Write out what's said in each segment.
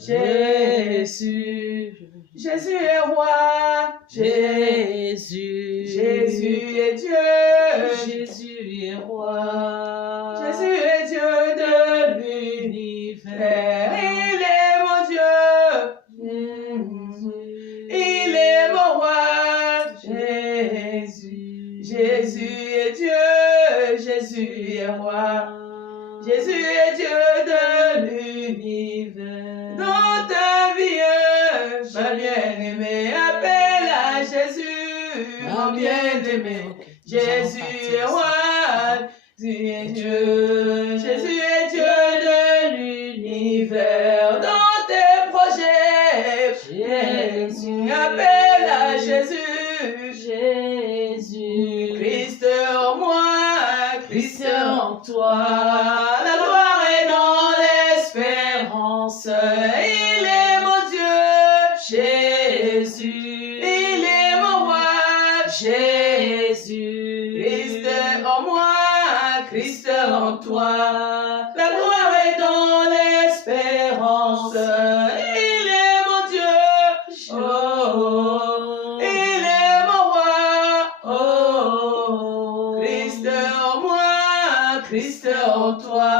Jésus. Jésus est roi. Jésus. Jésus est Dieu. Jésus est roi. Jésus est Dieu de l'univers. Il est mon Dieu. Il est mon roi. Jésus. Jésus est Dieu. Jésus est roi. Jésus est Dieu de l'univers. Dans ta vie, ma bien-aimée, appelle à Jésus. Mon bien-aimé, Jésus est roi. Jésus est Dieu. Jésus est Dieu de l'univers. Dans tes projets, Jésus appelle à Jésus. Jésus. Christ en moi, Christ en toi. La gloire est dans l'espérance. Il est mon Dieu, Jésus. Il est mon roi, Jésus. Christ en moi, Christ en toi. La gloire est dans l'espérance. Il est mon Dieu, oh, il est mon roi, oh, Christ en moi, Christ en toi.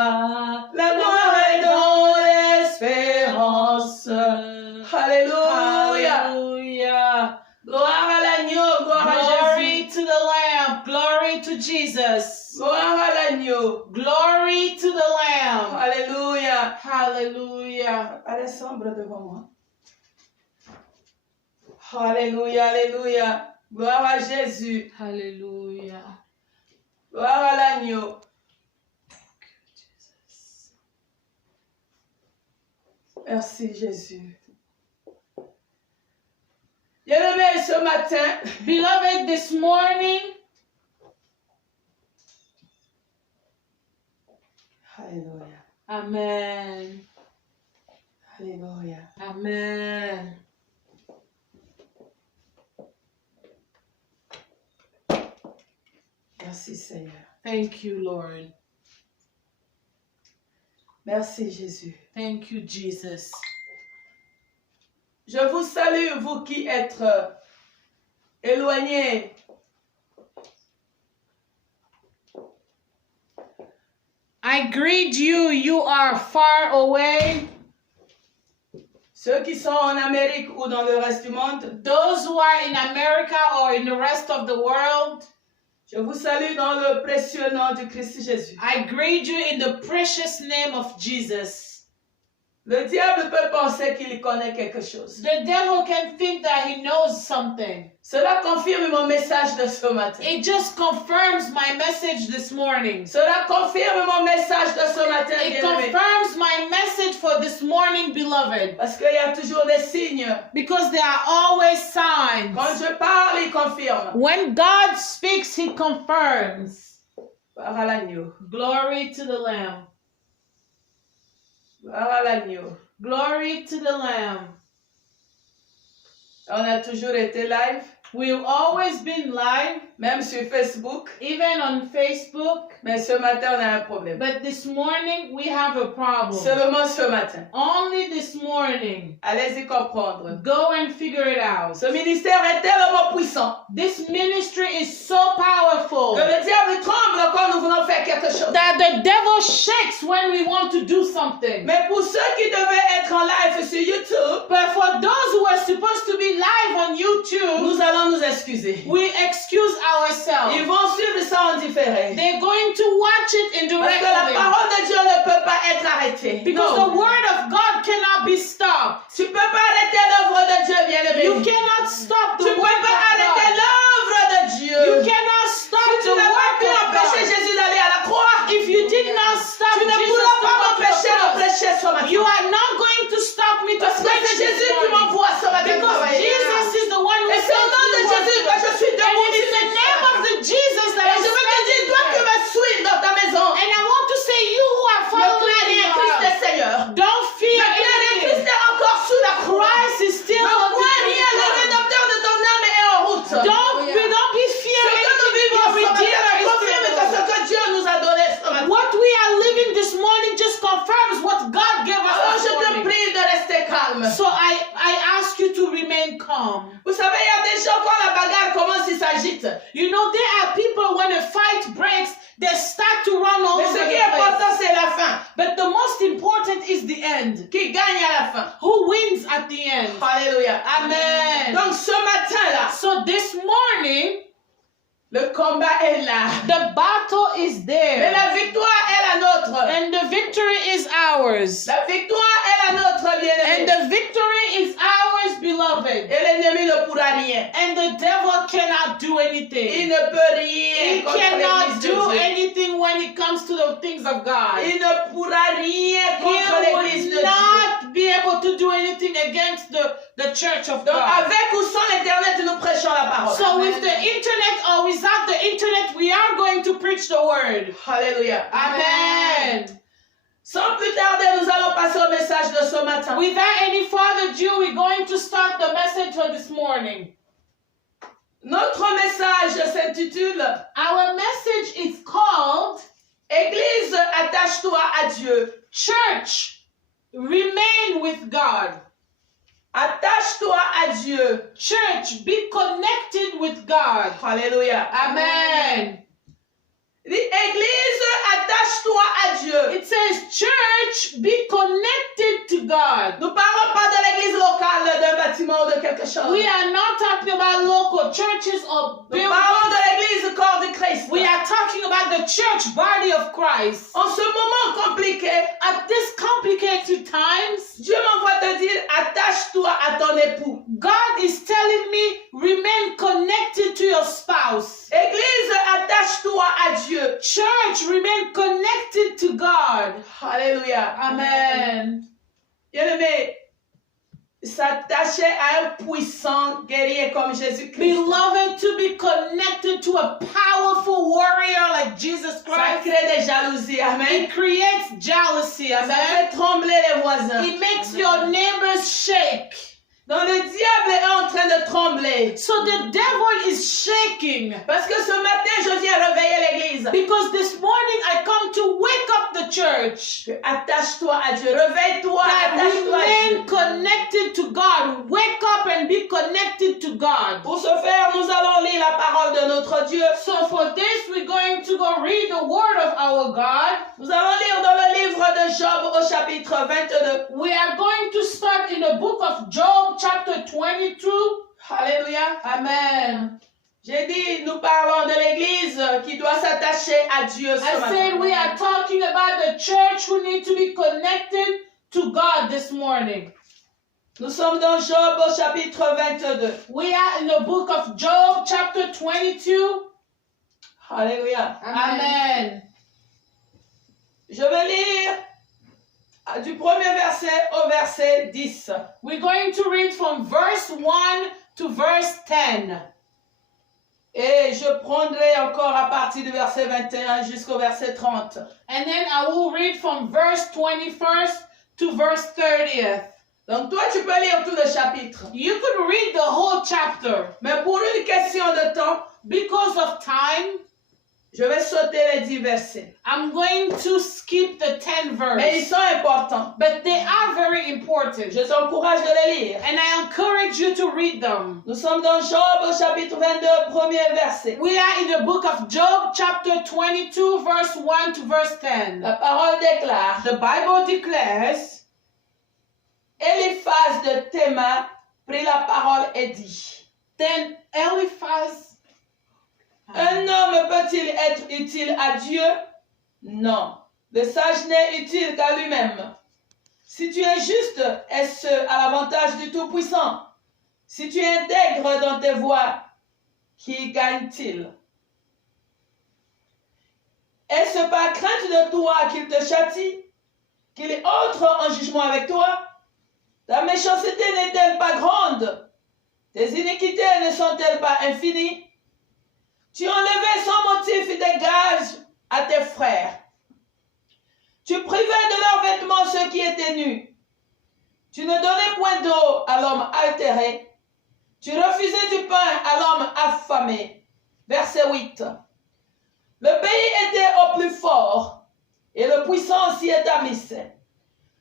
La gloire est dans l'espérance. Alléluia. Hallelujah. Gloire à l'agneau, gloire à Glory Jésus. to the Lamb. Glory to Jesus. Gloire à l'agneau. Glory to the Lamb. Alléluia. Hallelujah. Allez, sombre devant moi. Alléluia, alléluia. Gloire à Jésus. Hallelujah. Gloire à l'agneau. Merci Jésus. Bien-aimés, ce matin, Beloved, this morning, alléluia, amen. alléluia. Amen. Merci Seigneur. Thank you, Lord. Merci Jésus. Thank you, Jesus. Je vous salue, vous qui êtes éloignés. I greet you. You are far away. Ceux qui sont en Amérique ou dans le reste du monde, Those who are in America or in the rest of the world, je vous salue dans le précieux nom du Christ Jésus. I greet you in the precious name of Jesus. Le diable peut penser qu'il connaît quelque chose. The devil can think that he knows something. Cela confirme mon message de ce matin. It just confirms my message this morning. Cela confirme mon message de ce matin, It bien-aimé. confirms my message for this morning, beloved. Parce qu'il y a toujours des signes. Because there are always signs. Quand je parle, il confirme. When God speaks, he confirms. Gloire à l'agneau. Glory to the Lamb. Gloire à l'agneau. Glory to the Lamb. On a toujours été live, We've always been live, même sur Facebook. even on Facebook. Mais ce matin, on a un problème. But this morning, we have a problem. Seulement ce matin. Only this morning. Allez-y comprendre. Go and figure it out. Ce ministère est tellement puissant This ministry is so powerful que le diable tremble quand nous voulons faire quelque chose. that the devil shakes when we want to do something. Mais pour ceux qui devaient être en live sur YouTube, But for those who are supposed to be live on YouTube, nous allons nous excuser. we excuse ourselves. Ils vont suivre ça en différé. They're going to watch it Parce que la indirectly. parole de Dieu ne peut pas être arrêtée. Because Non. the word of God cannot be stopped. Tu ne peux pas arrêter l'œuvre de Dieu, bien-aimé. You cannot stop Tu the ne peux word pas arrêter of God. l'œuvre de Dieu. You cannot stop Si tu the n'as pas pu word of empêcher God. Jésus d'aller à la croix, If you did not stop tu ne Jesus pourras to pas go to m'empêcher de the cross, prêcher ce matin. you are not going to stop me to Parce que preach c'est this Jésus qui morning. m'envoie ce matin Because travailler. Jesus is the one who Et c'est au sent nom de me to Jésus que work. je suis And debout it is ici. the name of the Jesus that Et I'm je veux te dire, standing toi qui here. me suis dans ta maison, And I want to say, you who are ne following crains me, rien, Christ est Seigneur. don't calme. So I ask you to remain calm. Vous savez, il y a des gens quand la bagarre commence, ils s'agitent. You know, there are people when a fight breaks, they start to run all Mais over ce the qui est place. important, c'est la fin. But the most important is the end. Qui gagne à la fin. Who wins at the end? Alléluia. Amen. Donc ce matin-là, So this morning, le combat est là. the battle is Mais there. la victoire est la nôtre. And the victory is ours. La victoire est la nôtre, And bien-aimé. the victory is ours, beloved. Et l'ennemi ne pourra rien. And the devil cannot do Il anything. ne peut rien He contre cannot l'église de do Dieu. anything when it comes to the things of God. Il ne pourra rien He contre l'église de will Dieu. not be able to do anything against the church of Donc God. avec ou sans l'internet, nous prêchons la parole. So with the internet or without the internet, we are going to preach the word. Alléluia. Amen. Sans plus tarder, nous allons passer au message de ce matin. Without any further ado, we're going to start the message for this morning. Notre message s'intitule Our message is called Église, attache-toi à Dieu. Church, Remain with God. Attache-toi à Dieu. Church, be connected with God. Alléluia. Amen. Dis, Église, attache-toi à Dieu. It says, church, be connected to God. Nous parlons pas de l'église locale, d'un bâtiment ou de quelque chose. We are not talking about local churches or Nous buildings. parlons de l'église corps de Christ. We are talking about the church body of Christ. En ce moment compliqué, At this complicated times, Dieu m'envoie te dire, attache-toi à ton époux. God is telling me, remain connected to your spouse. Église, attache-toi à Dieu. Church, remain connected to God. Alléluia. Amen. Bien-aimé, s'attacher à un puissant guerrier comme Jésus-Christ, Beloved, to be connected to a powerful warrior like Jesus ça Christ, crée des jalousies. Amen. it creates jealousy. Ça Amen. fait trembler les voisins. It makes your neighbors shake. Donc le diable est en train de trembler. So the devil is shaking. Parce que ce matin, je viens réveiller l'église. Because this morning I come to wake up the church. Attache-toi à Dieu. Réveille-toi. That Attache-toi à Dieu. remain connected to God. Wake up and be connected to God. Pour ce faire, nous allons lire la parole de notre Dieu. So for this, we're going to go read the word of our God. Nous allons lire dans le livre de Job au chapitre 22. We are going to start in the book of Job, chapter 22. Alléluia. Amen. J'ai dit, nous parlons de l'église qui doit s'attacher à Dieu ce I said we matin. are talking about the church who need to be connected to God this morning. Nous sommes dans Job au chapitre 22. We are in the book of Job, chapter 22. Alléluia. Amen. Je vais lire du premier verset au verset 10. We're going to read from verse 1 to verse 10. Et je prendrai encore à partir du verset 21 jusqu'au verset 30. And then I will read from verse 21st to verse 30th. Donc toi, tu peux lire tout le chapitre. You could read the whole chapter. Mais pour une question de temps, Because of time, je vais sauter les 10 versets. I'm going to skip the 10 Mais ils verse. sont importants. But they are very important. Je t'encourage de les lire. And I encourage you to read them. Nous sommes dans Job au chapitre 22, premier verset. We are in the book of Job, chapter 22, verse 1 to verse 10. La parole déclare, The Bible declares, Eliphaz de Théma prit la parole et dit, then Eliphaz, un homme peut-il être utile à Dieu? Non. Le sage n'est utile qu'à lui-même. Si tu es juste, est-ce à l'avantage du Tout-Puissant? Si tu es intègre dans tes voies, qui gagne-t-il? Est-ce par crainte de toi qu'il te châtie, qu'il entre en jugement avec toi? Ta méchanceté n'est-elle pas grande? Tes iniquités ne sont-elles pas infinies? Tu enlevais sans motif des gages à tes frères. Tu privais de leurs vêtements ceux qui étaient nus. Tu ne donnais point d'eau à l'homme altéré. Tu refusais du pain à l'homme affamé. Verset 8. Le pays était au plus fort et le puissant s'y établissait.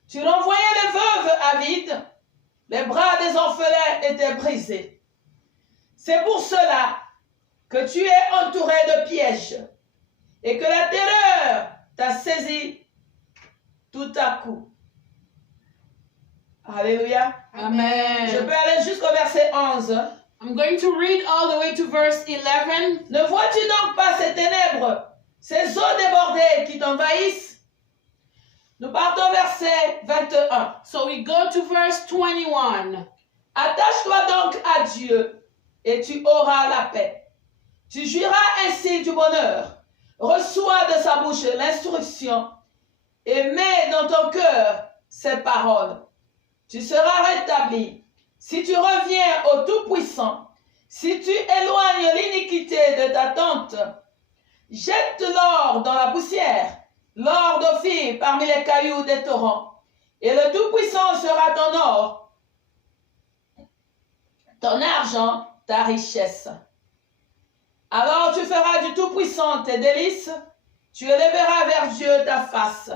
Tu renvoyais les veuves avides Les bras des orphelins étaient brisés. C'est pour cela que tu es entouré de pièges et que la terreur t'a saisi tout à coup. Alléluia. Je Amen. peux aller jusqu'au verset 11. I'm going to read all the way to verse 11. Ne vois-tu donc pas ces ténèbres, ces eaux débordées qui t'envahissent? Nous partons verset 21. So we go to verse 21. Attache-toi donc à Dieu et tu auras la paix. Tu jouiras ainsi du bonheur. Reçois de sa bouche l'instruction et mets dans ton cœur ses paroles. Tu seras rétabli. Si tu reviens au Tout-Puissant, si tu éloignes l'iniquité de ta tente, jette l'or dans la poussière, l'or d'Ophir parmi les cailloux des torrents, et le Tout-Puissant sera ton or, ton argent, ta richesse. Alors tu feras du Tout-Puissant tes délices, tu élèveras vers Dieu ta face.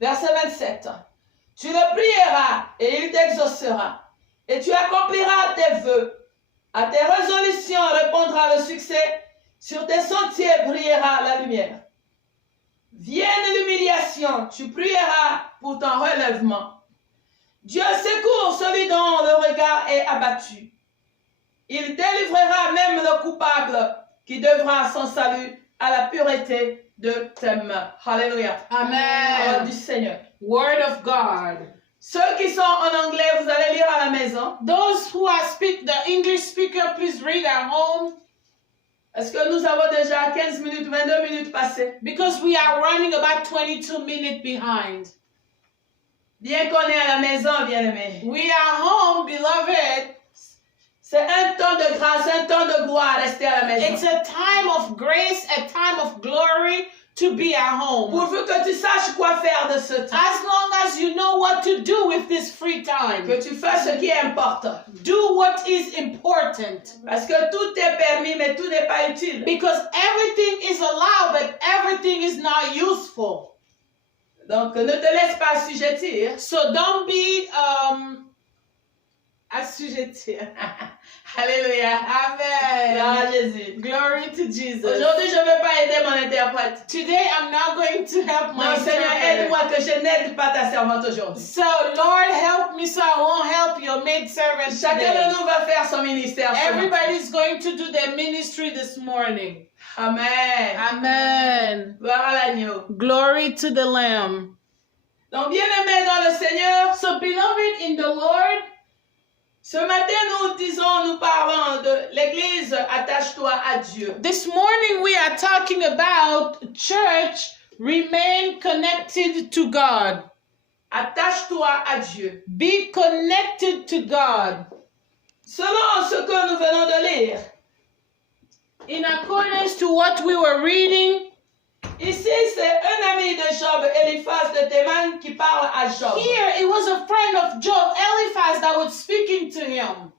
Verset 27. Tu le prieras et il t'exaucera, et tu accompliras tes vœux. À tes résolutions répondra le succès, sur tes sentiers brillera la lumière. Vienne l'humiliation, tu prieras pour ton relèvement. Dieu secourt celui dont le regard est abattu. Il délivrera même le coupable qui devra son salut à la pureté de tes mains. Alléluia. Parole Amen. du Seigneur. Word of God. Ceux qui sont en anglais, vous allez lire à la maison. Those who are the English speaker, please read at home Est-ce que nous avons déjà 15 minutes, 22 minutes passées? because we are running about 22 minutes behind. Bien qu'on est à la maison, bien-aimés. We are home, beloved. C'est un temps de grâce, un temps de gloire à rester à la maison. It's a time of grace, a time of glory to be at home. Pourvu que tu saches quoi faire de ce temps. As long as you know what to do with this free time, Que tu fasses ce qui est important. do what is important. Parce que tout est permis, mais tout n'est pas utile. Because everything is allowed, but everything is not useful. Donc, ne te laisse pas assujettir. So don't be assujetted. Alléluia. Amen. Gloire à Jésus. Glory to Jesus. Aujourd'hui, je ne veux pas aider mon interprète. Today I'm not going to help my Non, Seigneur, interpreter. aide-moi que je n'aide pas ta servante aujourd'hui. So Lord, help me so I won't help your maid servant Chacun de today. nous va faire son ministère. ce matin. Everybody's going to do their ministry this morning. Amen. Amen. Gloire à l'agneau. Glory to the Lamb. Donc, bien-aimés dans le Seigneur, So beloved in the Lord, ce matin, nous parlons de l'Église, attache-toi à Dieu. this morning we are talking about church, remain connected to God. Attache-toi à Dieu. Be connected to God. Selon ce que nous venons de lire, In accordance to what we were reading, ici c'est un ami de Job, Eliphaz de Théman, qui parle à Job. here it was a friend of Job, Eliphaz, that was speaking to him.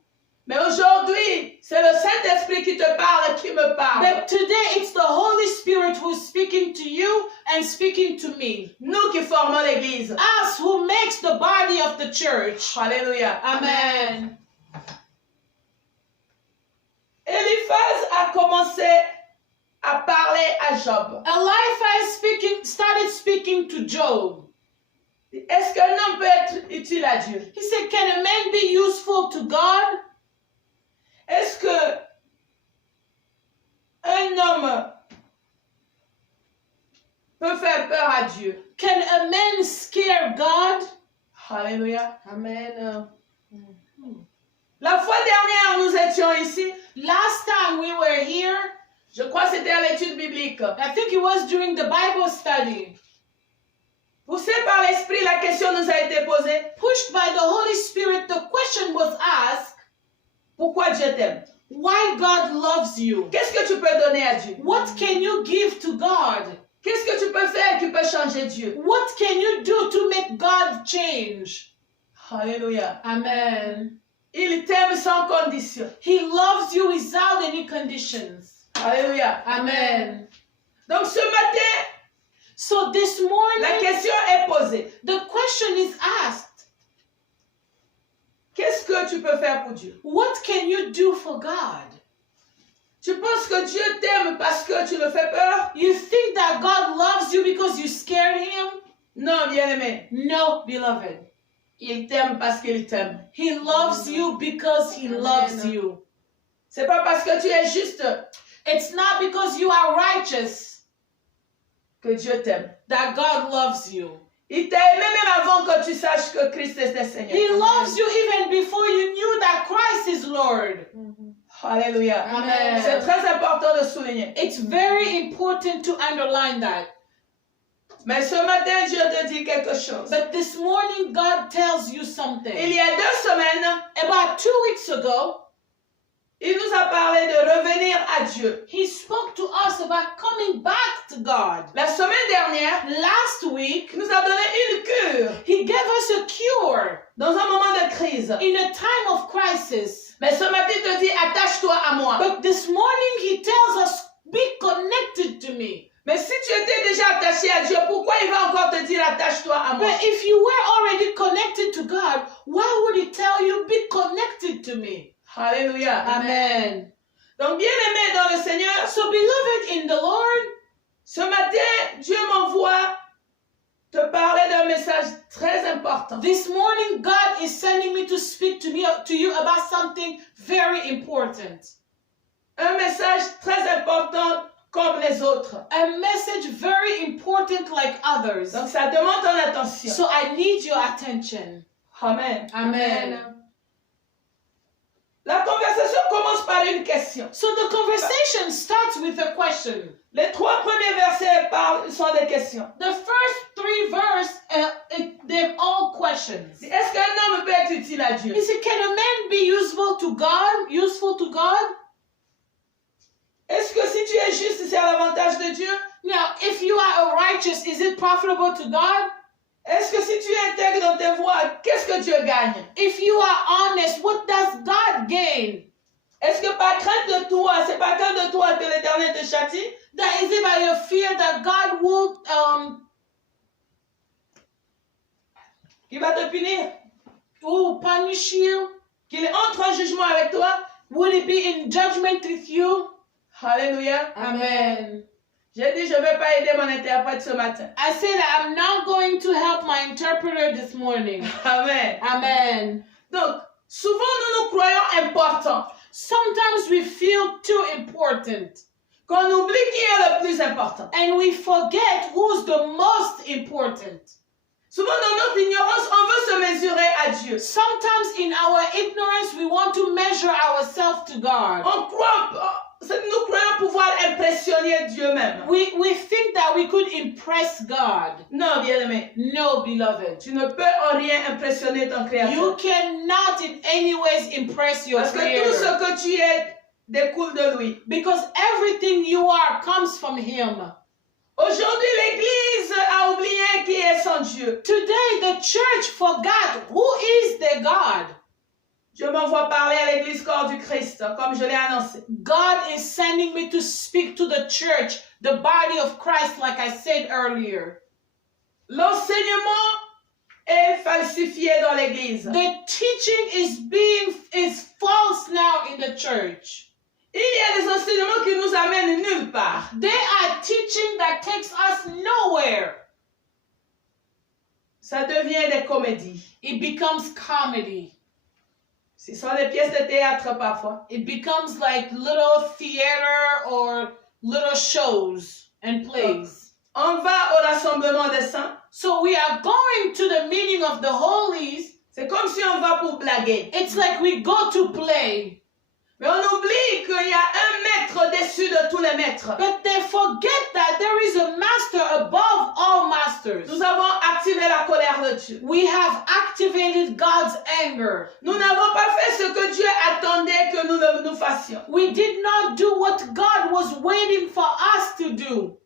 Mais aujourd'hui, c'est le Saint-Esprit qui te parle, qui me parle. But today it's the Holy Spirit who's speaking to you and speaking to me. Nous qui formons l'Église. Us who makes the body of the church. Alléluia. Amen. Eliphaz a commencé à parler à Job. Eliphaz started speaking to Job. Est-ce qu'un homme peut être utile à Dieu? He said, can a man be useful to God? Est-ce que un homme peut faire peur à Dieu? Can a man scare God? Alléluia. Amen. La fois dernière, nous étions ici. Last time we were here, Je crois que c'était à l'étude biblique. I think it was during the Bible study. Poussé par l'Esprit, la question nous a été posée. Pushed by the Holy Spirit, the question was asked, Pourquoi Dieu t'aime? why God loves you? Qu'est-ce que tu peux donner à Dieu? What can you give to God? Qu'est-ce que tu peux faire qui peut changer Dieu? What can you do to make God change? Alléluia. Amen. Il t'aime sans condition. He loves you without any conditions. Alléluia. Amen. Donc ce matin, So this la morning, question est posée. the question is asked, que tu peux faire pour Dieu? What can you do for God? Tu penses que Dieu t'aime parce que tu le fais peur? You think that God loves you because you scared him? Non, bien-aimé. No, beloved. Il t'aime parce qu'il t'aime. He loves you because he loves you. C'est pas parce que tu es juste It's not because you are righteous que Dieu t'aime. that God loves you. Il t'a aimé même avant que tu saches que Christ est le Seigneur. He loves you even before you knew that Christ is Lord. Alléluia. Amen. C'est très important de souligner. It's very important to underline that. Mais ce matin, Dieu te dit quelque chose. But this morning, God tells you Il something. y a 2 semaines, About 2 weeks ago, il nous a parlé de revenir à Dieu. He spoke to us about coming back to God. La semaine dernière, Last week, il nous a donné une cure He gave us a cure dans un moment de crise. in a time of crisis. Mais ce matin, il te dit, attache-toi à moi. But this morning, He tells us, be connected to me. Mais si tu étais déjà attaché à Dieu, pourquoi il va encore te dire, attache-toi à moi? But if you were already connected to God, why would He tell you, be connected to me? Alléluia. Amen. Donc, bien-aimé dans le Seigneur, So, beloved in the Lord, ce matin, Dieu m'envoie te parler d'un message très important. this morning God is sending me to speak to you about something very important. Un message très important comme les autres. A message very important like others. Donc, ça demande ton attention. So I need your attention. Amen. Amen. La conversation commence par une question. So the conversation starts with a question. Les 3 premiers versets sont des questions. The first 3 verses, they're all questions. Est-ce qu'un homme peut être utile à Dieu? He said, can a man be useful to God? Useful to God? Est-ce que si tu es juste, c'est à l'avantage de Dieu? Now, if you are righteous, is it profitable to God? Est-ce que si tu es intègre dans tes voies, qu'est-ce que Dieu gagne? If you are honest, what does God gain? Est-ce que par crainte de toi, c'est par crainte de toi que l'Éternel te châtie? That is it by your fear that God will Qu'il va te punir? punish you? Qu'il entre en jugement avec toi? Would it be in judgment with you? Alléluia. Amen. J'ai dit, je ne vais pas aider mon interprète ce matin. I say that I'm not going to help my interpreter this morning. Amen. Amen. Donc, souvent nous nous croyons importants. Sometimes we feel too important. Qu'on oublie qui est le plus important. And we forget who's the most important. Souvent dans notre ignorance, on veut se mesurer à Dieu. Sometimes in our ignorance, we want to measure ourselves to God. Nous croyons pouvoir impressionner Dieu même. We think that we could impress God. Non, bien-aimé. No, beloved. Tu ne peux en rien impressionner ton Créateur. You cannot in any ways impress your Parce que tout Creator. ce que tu es découle de lui. Because everything you are comes from Him. Aujourd'hui, l'Église a oublié qui est son Dieu. Today, the church forgot who is their God. Dieu m'envoie parler à l'Église corps du Christ, comme je l'ai annoncé. God is sending me to speak to the church, the body of Christ, like I said earlier. L'enseignement est falsifié dans l'Église. The teaching is false now in the church. Il y a des enseignements qui nous amènent nulle part. They are teaching that takes us nowhere. Ça devient des comédies. It becomes comedy. Ce sont des pièces de théâtre parfois. It becomes like little theater or little shows and plays. On va au rassemblement des saints. So we are going to the meeting of the holies. C'est comme si on va pour blaguer. It's like we go to play. Mais on oublie qu'il y a un maître au-dessus de tous les maîtres. But they forget that there is a master above all masters. Nous avons activé la colère de Dieu. We have activated God's anger. Nous n'avons pas fait ce que Dieu attendait que nous fassions. We did not do what God was waiting for us to do.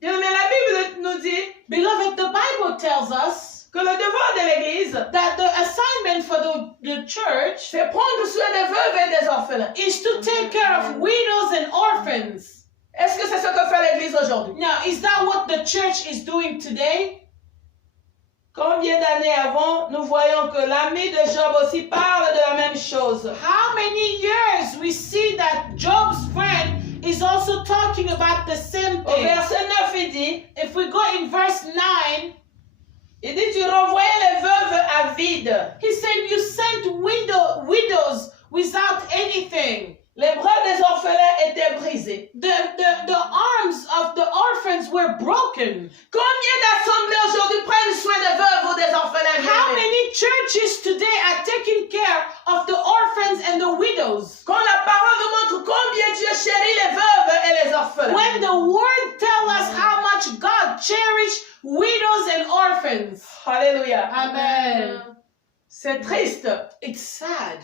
Mais la Bible nous dit, Beloved, the Bible tells us que le devoir de l'Église, that the assignment for the church c'est prendre soin des veuves et des orphelins. is to take care of widows and orphans. Est-ce que c'est ce que fait l'Église aujourd'hui? Now, is that what the church is doing today? Combien d'années avant, nous voyons que l'ami de Job aussi parle de la même chose. How many years we see that Job's friend is also talking about the same Au thing. verset 9, il dit, If we go in verse 9, il dit, tu renvoyais les veuves à vide. he said, you sent widows without anything. Les bras des orphelins étaient brisés. The arms of the orphans were broken. Combien d'assemblées aujourd'hui prennent soin des veuves ou des orphelins? How bien-aimés? many churches today are taking care of the orphans and the widows? Quand la parole nous montre combien Dieu chérit les veuves et les orphelins. When the word tells us how much God cherishes widows and orphans. Alléluia. Amen. C'est triste. It's sad.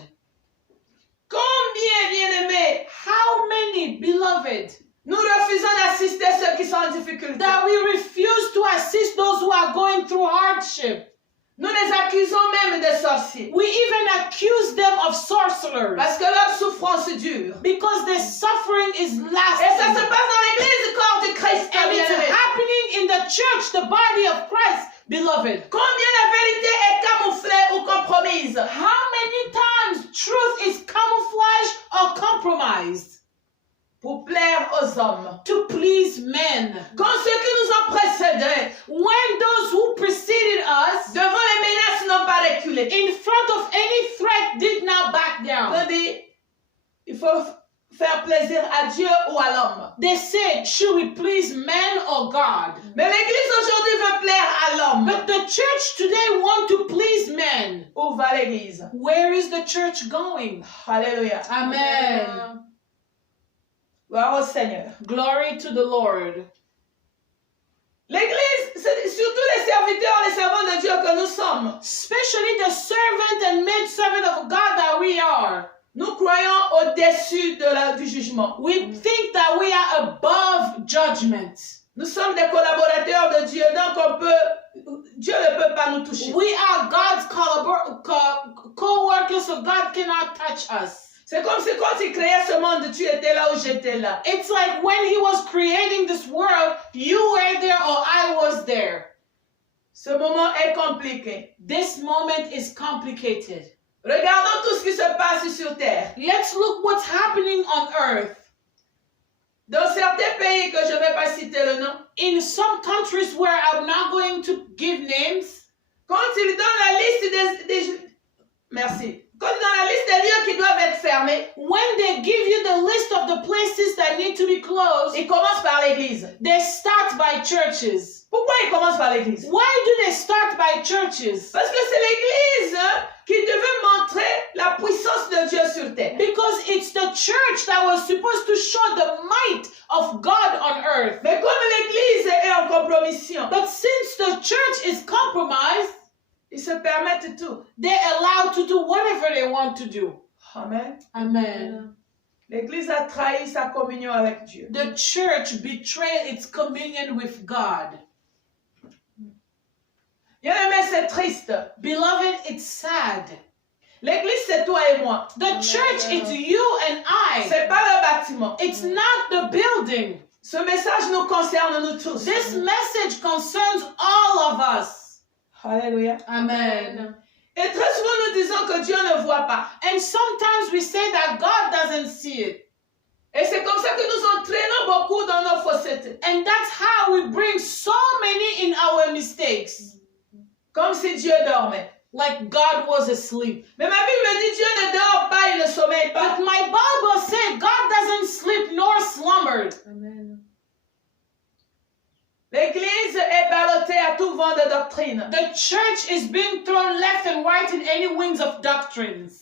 Combien, bien-aimés, How many, beloved, nous refusons d'assister ceux qui sont en difficulté. that we refuse to assist those who are going through hardship. Nous les accusons même de sorciers. We even accuse them of sorcerers Parce que leur souffrance dure. because their suffering is Et ça se lasting. passe dans l'église corps du Christ. And it's bien-aimés. happening in the church, the body of Christ, beloved. Combien la vérité est camouflée ou compromise? How many times truth is camouflaged or compromised Pour plaire aux hommes. to please men? Quand ceux qui nous ont précédés When those who preceded us devant les menaces n'ont pas reculé. in front of any threat did not back On down. dit, il faut faire plaisir à Dieu ou à l'homme. They said, should we please men or God? Mais l'église aujourd'hui veut plaire à l'homme. But the church today want to please men. Où va l'église? Where is the church going? Alléluia. Amen. Gloire au Seigneur. Glory to the Lord. L'église, c'est surtout les serviteurs, les servants de Dieu que nous sommes. Especially the servant and maidservant of God that we are. Nous croyons au-dessus du jugement. We think that we are above judgment. Nous sommes des collaborateurs de Dieu, donc Dieu ne peut pas nous toucher. We are God's co-workers, so God cannot touch us. C'est comme si quand il créait ce monde, tu étais là où j'étais là. It's like when he was creating this world, you were there or I was there. Ce moment est compliqué. This moment is complicated. Regardons tout ce qui se passe sur terre. Let's look what's happening on earth. Dans certains pays que je ne vais pas citer le nom, In some countries where I'm not going to give names, quand ils donnent la liste merci. Quand ils donnent la liste des lieux qui doivent être fermés, when they give you the list of the places that need to be closed, ils commencent par l'église. they start by churches. Pourquoi ils commencent par l'église? Why do they start by churches? Parce que c'est l'église qui devait montrer la puissance de Dieu sur terre. Because it's the church that was supposed to show the might of God on earth. Mais comme l'église est en compromission, But since the church is compromised, ils se permettent tout. they're allowed to do whatever they want to do. Amen. Amen. L'église a trahi sa communion avec Dieu. The church betrayed its communion with God. Bien-aimé, c'est triste. Beloved, it's sad. L'église, c'est toi et moi. The church is you and I. C'est pas le bâtiment. It's not the building. Ce message nous concerne nous tous. This message concerns all of us. Alléluia. Amen. Et très souvent, nous disons que Dieu ne voit pas. And sometimes we say that God doesn't see it. Et c'est comme ça que nous entraînons beaucoup dans nos faussetés. And that's how we bring so many in our mistakes. Comme si Dieu dormait. Like God was asleep. Mais ma Bible me dit Dieu ne dort pas, il ne sommeille pas. But my Bible said God doesn't sleep nor slumbered. Amen. L'église est ballottée à tout vent de doctrine. The church is being thrown left and right in any winds of doctrines.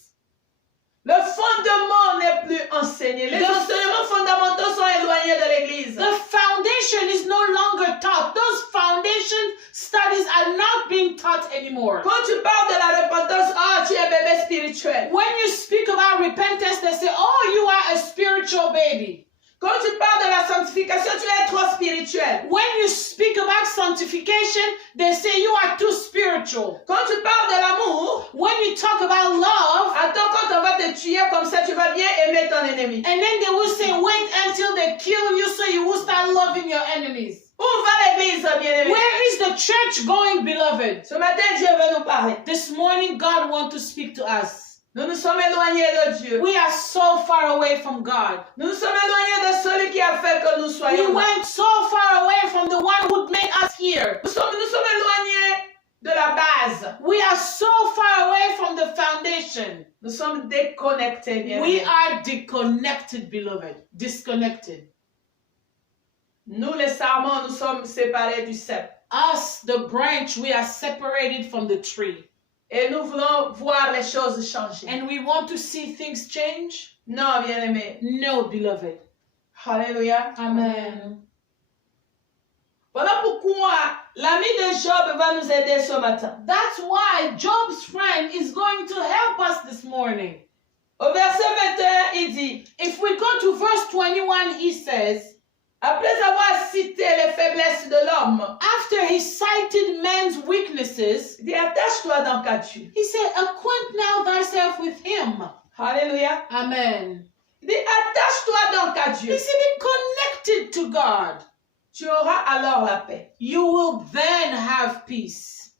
Le fondement n'est plus enseigné. Les enseignements fondamentaux sont éloignés de l'église. The foundation is no longer taught. Those foundation studies are not being taught anymore. Quand tu parles de la repentance, tu es bébé spirituel. When you speak about repentance, they say, oh, you are a spiritual baby. Quand tu parles de la sanctification, tu es trop spirituel. When you speak about sanctification, they say you are too spiritual. Quand tu parles de l'amour, When you talk about love, attends quand on va te tuer, comme ça tu vas bien aimer ton ennemi. and then they will say, wait until they kill you so you will start loving your enemies. Où va l'église, bien-aimé? Where is the church going, beloved? Ce matin, Dieu veut nous parler. This morning, God wants to speak to us. Nous nous sommes éloignés de Dieu. We are so far away from God. Nous nous sommes éloignés de celui qui a fait que nous We soyons là. went so far away from the one who made us here. Nous sommes éloignés de la base. We are so far away from the foundation. Nous sommes déconnectés, bien We aimés. are disconnected, beloved. Disconnected. Nous, les sarments, nous sommes séparés du cep. Us, the branch, we are separated from the tree. Et nous voulons voir les choses changer. And we want to see things change? Non, bien-aimés. No, beloved. Alléluia. Amen. Voilà pourquoi l'ami de Job va nous aider ce matin. That's why Job's friend is going to help us this morning. Au verset 21, il dit, If we go to verse 21, he says, après avoir cité les faiblesses de l'homme, after he cited man's weaknesses, il dit, attache-toi donc à Dieu. he said, acquaint now thyself with him. Alléluia. Amen. Il dit, attache-toi donc à Dieu. He said, be connected to God. Tu auras alors la paix. You will then have peace.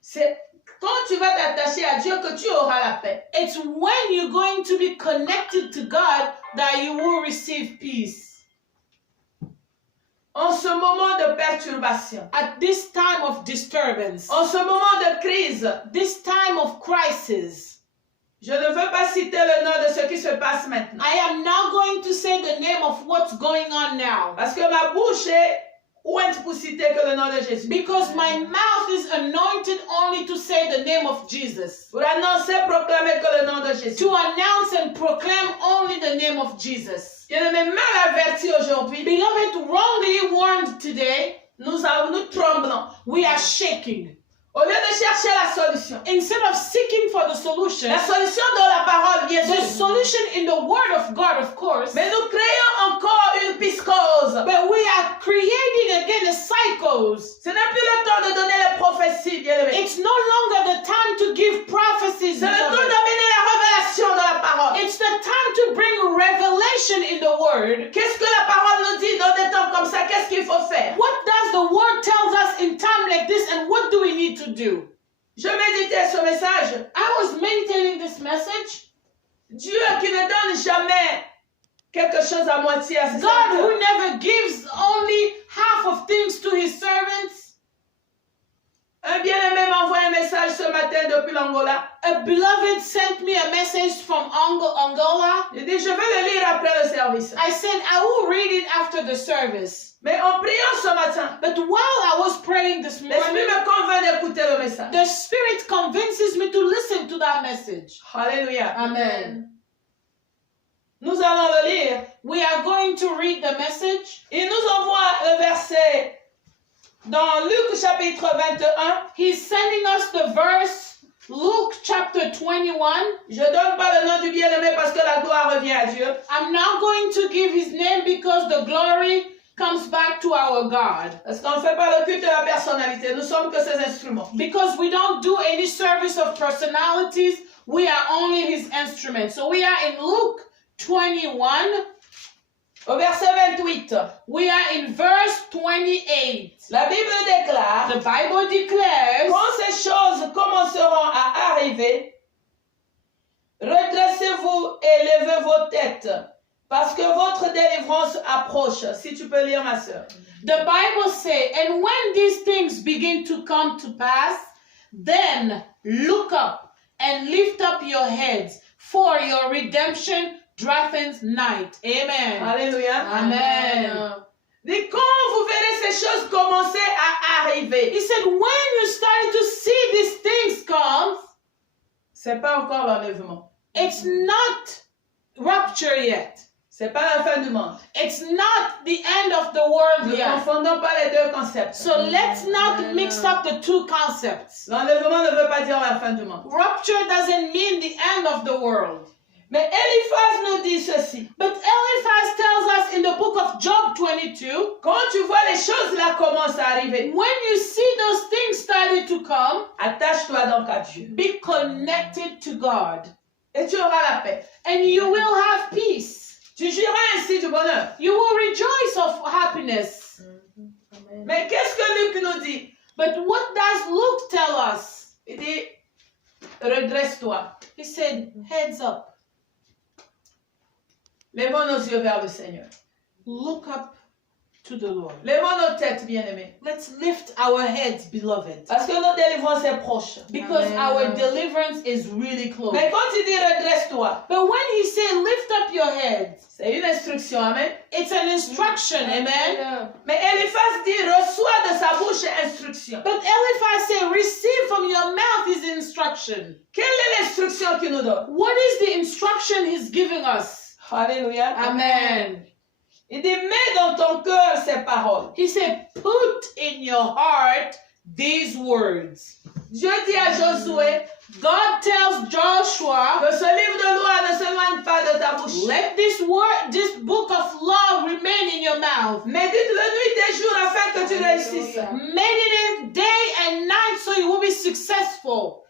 C'est quand tu vas t'attacher à Dieu que tu auras la paix. It's when you're going to be connected to God that you will receive peace. En ce moment de perturbation, At this time of disturbance, en ce moment de crise, this time of crisis, je ne veux pas citer le nom de ce qui se passe maintenant. I am now going to say the name of what's going on now. Parce que ma bouche est ouinte pour citer que le nom de Jésus. Because my mouth is anointed only to say the name of Jesus. Pour annoncer, proclamer que le nom de Jésus. To announce and proclaim only the name of Jesus. Bien-aimé, mal averti aujourd'hui, Beloved, wrongly warned today, nous tremblons. we are shaking. Au lieu de chercher la solution, Instead of seeking for the solution, la solution dans la parole, bien the sûr. solution in the Word of God, of course, Mais nous créons encore une psychose. but we are creating again a psychos. Ce n'est plus le temps de donner les prophéties, bien-aimé. It's no longer the time to give prophecies. C'est le temps beloved. d'amener la révélation dans la parole. It's the time to bring revelation in the Word. Qu'est-ce que la parole nous dit dans des temps comme ça? Qu'est-ce qu'il faut faire? What does the Word tell us in time like this, and what do we need to do? Je méditais ce message. I was meditating this message. Dieu qui ne donne jamais quelque chose à moitié à ses God who serviteurs. never gives only half of things to his servants. Un bien-aimé m'a envoyé un message ce matin depuis l'Angola. A beloved sent me a message from Angola. Il dit, je vais le lire après le service. I said, I will read it after the service. Mais en priant ce matin, But while I was praying this l'Esprit morning, me convainc d'écouter le message. the Spirit convinces me to listen to that message. Alléluia. Amen. Nous allons le lire. We are going to read the message. Il nous envoie le verset dans Luc chapitre 21. He's sending us the verse, Luke chapter 21. Je ne donne pas le nom du bien-aimé parce que la gloire revient à Dieu. I'm now going to give his name because the glory comes back to our God. Parce qu'on ne fait pas le culte de la personnalité. Nous sommes que ses instruments. Because we don't do any service of personalities, we are only his instruments. So we are in Luke 21. Au verset 28, We are in verse 28. la Bible déclare, The Bible declares, quand ces choses commenceront à arriver, redressez-vous et levez vos têtes, parce que votre délivrance approche. Si tu peux lire, ma sœur. the Bible says, and when these things begin to come to pass, then look up and lift up your heads, for your redemption draweth night. Amen. Alléluia. Amen. Dit, quand vous verrez ces choses commencer à arriver, He said, when you start to see these things come, c'est pas encore l'enlèvement. it's not rapture yet. C'est pas la fin du monde. It's not the end of the world Ne yet. confondons pas les deux concepts. So let's not mix up the two concepts. L'enlèvement ne veut pas dire la fin du monde. Rapture doesn't mean the end of the world. Mais Eliphaz nous dit ceci. But Eliphaz tells us in the book of Job 22, Quand tu vois les choses là commencent à arriver, when you see those things starting to come, attache-toi donc à Dieu. be connected to God. Et tu auras la paix. And you will have peace. Tu jouiras ainsi du bonheur. You will rejoice of happiness. Mais qu'est-ce que Luc nous dit? But what does Luke tell us? Il dit, redresse-toi. He said, heads up. Levons nos yeux vers le Seigneur. Look up to the Lord. Levons nos têtes, bien-aimés. Let's lift our heads, beloved. Parce que notre délivrance est proche. Because Amen. our deliverance is really close. Mais quand il dit redresse-toi, But when he said lift up your heads, c'est une instruction, amen. it's an instruction, amen. Mais Eliphaz dit reçois de sa bouche instruction. But Eliphaz said receive from your mouth his instruction. Quelle est l'instruction qu'il nous donne? What is the instruction he's giving us? Alléluia. Amen. Il dit mets dans ton cœur ces paroles. He said put in your heart these words. Dieu dit à Josué God tells Joshua, que ce livre de loi ne s'éloigne pas de ta bouche. let this book of law remain in your mouth. Médite-le nuit et jour afin que tu réussisses. Meditate day and night so you will be successful.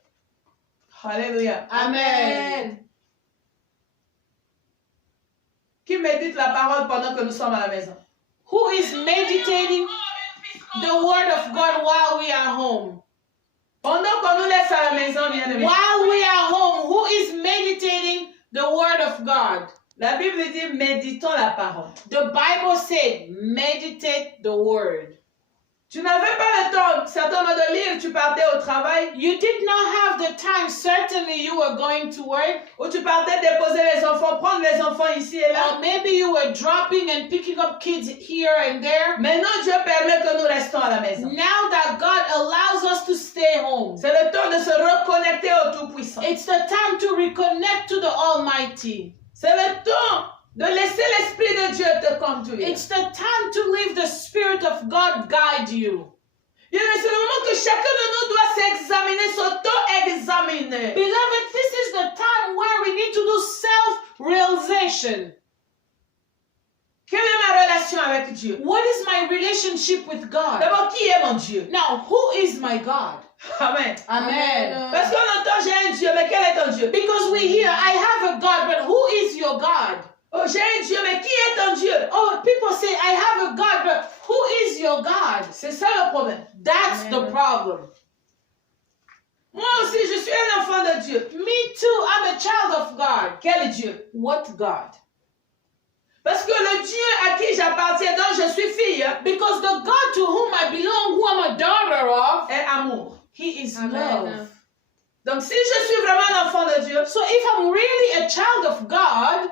Alléluia. Amen. Qui médite la parole pendant que nous sommes à la maison? Who is meditating the word of God while we are home? Pendant qu'on nous laisse à la maison, bien-aimés. While we are home, who is meditating the word of God? La Bible dit méditons la parole. The Bible said, meditate the word. Tu n'avais pas le temps, certainement, de lire, tu partais au travail, You did not have the time, certainly you were going to work, ou tu partais déposer les enfants, prendre les enfants ici et là. or maybe you were dropping and picking up kids here and there. Maintenant, Dieu permet que nous restons à la maison. Now that God allows us to stay home, C'est le temps de se reconnecter au Tout-Puissant. it's the time to reconnect to the Almighty. C'est le temps de laisser l'Esprit de Dieu te conduire. It's the time to leave the Spirit of God guide you. C'est le moment que chacun de nous doit s'examiner, s'auto-examiner. Beloved, this is the time where we need to do self-realization. Quelle est ma relation avec Dieu? What is my relationship with God? D'abord, qui est mon Dieu? Now, who is my God? Amen. Amen. Parce qu'on entend j'ai un Dieu, mais quel est ton Dieu? Because we hear, I have a God, but who is your God? Oh, j'ai un Dieu, mais qui est ton Dieu? Oh, people say, I have a God, but who is your God? C'est ça le problème. That's the problem. Moi aussi, je suis un enfant de Dieu. Me too, I'm a child of God. Quel Dieu? What God? Parce que le Dieu à qui j'appartiens, dont je suis fille, Because the God to whom I belong, who I'm a daughter of, est amour. He is Amen. love. Donc, si je suis vraiment un enfant de Dieu, So if I'm really a child of God,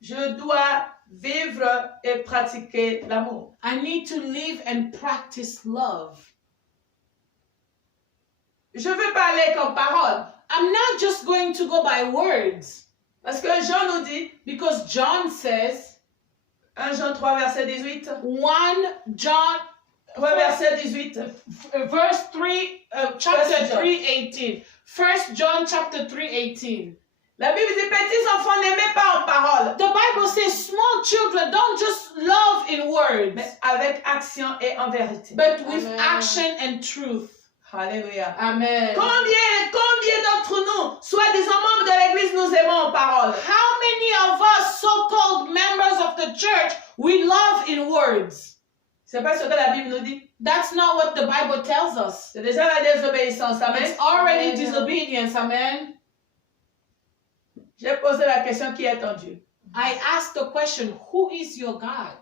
je dois vivre et pratiquer l'amour. I need to live and practice love. Je veux parler comme parole. I'm not just going to go by words. Parce que Jean nous dit, Because John says, 1 Jean 3, verset 18, 1 John, 3 verset 18, verse 3, chapter First John. 3:18. 1 John chapter 3:18. la Bible dit, petits enfants, n'aimez pas en parole, The Bible says small children don't just love in words, mais avec action et en vérité. but with Amen. action and truth. Alléluia. Amen. Combien d'entre nous, soi-disant membres de l'Église, nous aimons en parole? How many of us, so-called members of the church, we love in words? C'est pas ce que la Bible nous dit. That's not what the Bible tells us. C'est déjà la désobéissance. Amen. It's already Amen. disobedience. Amen. J'ai posé la question, qui est ton Dieu? I asked the question, who is your God?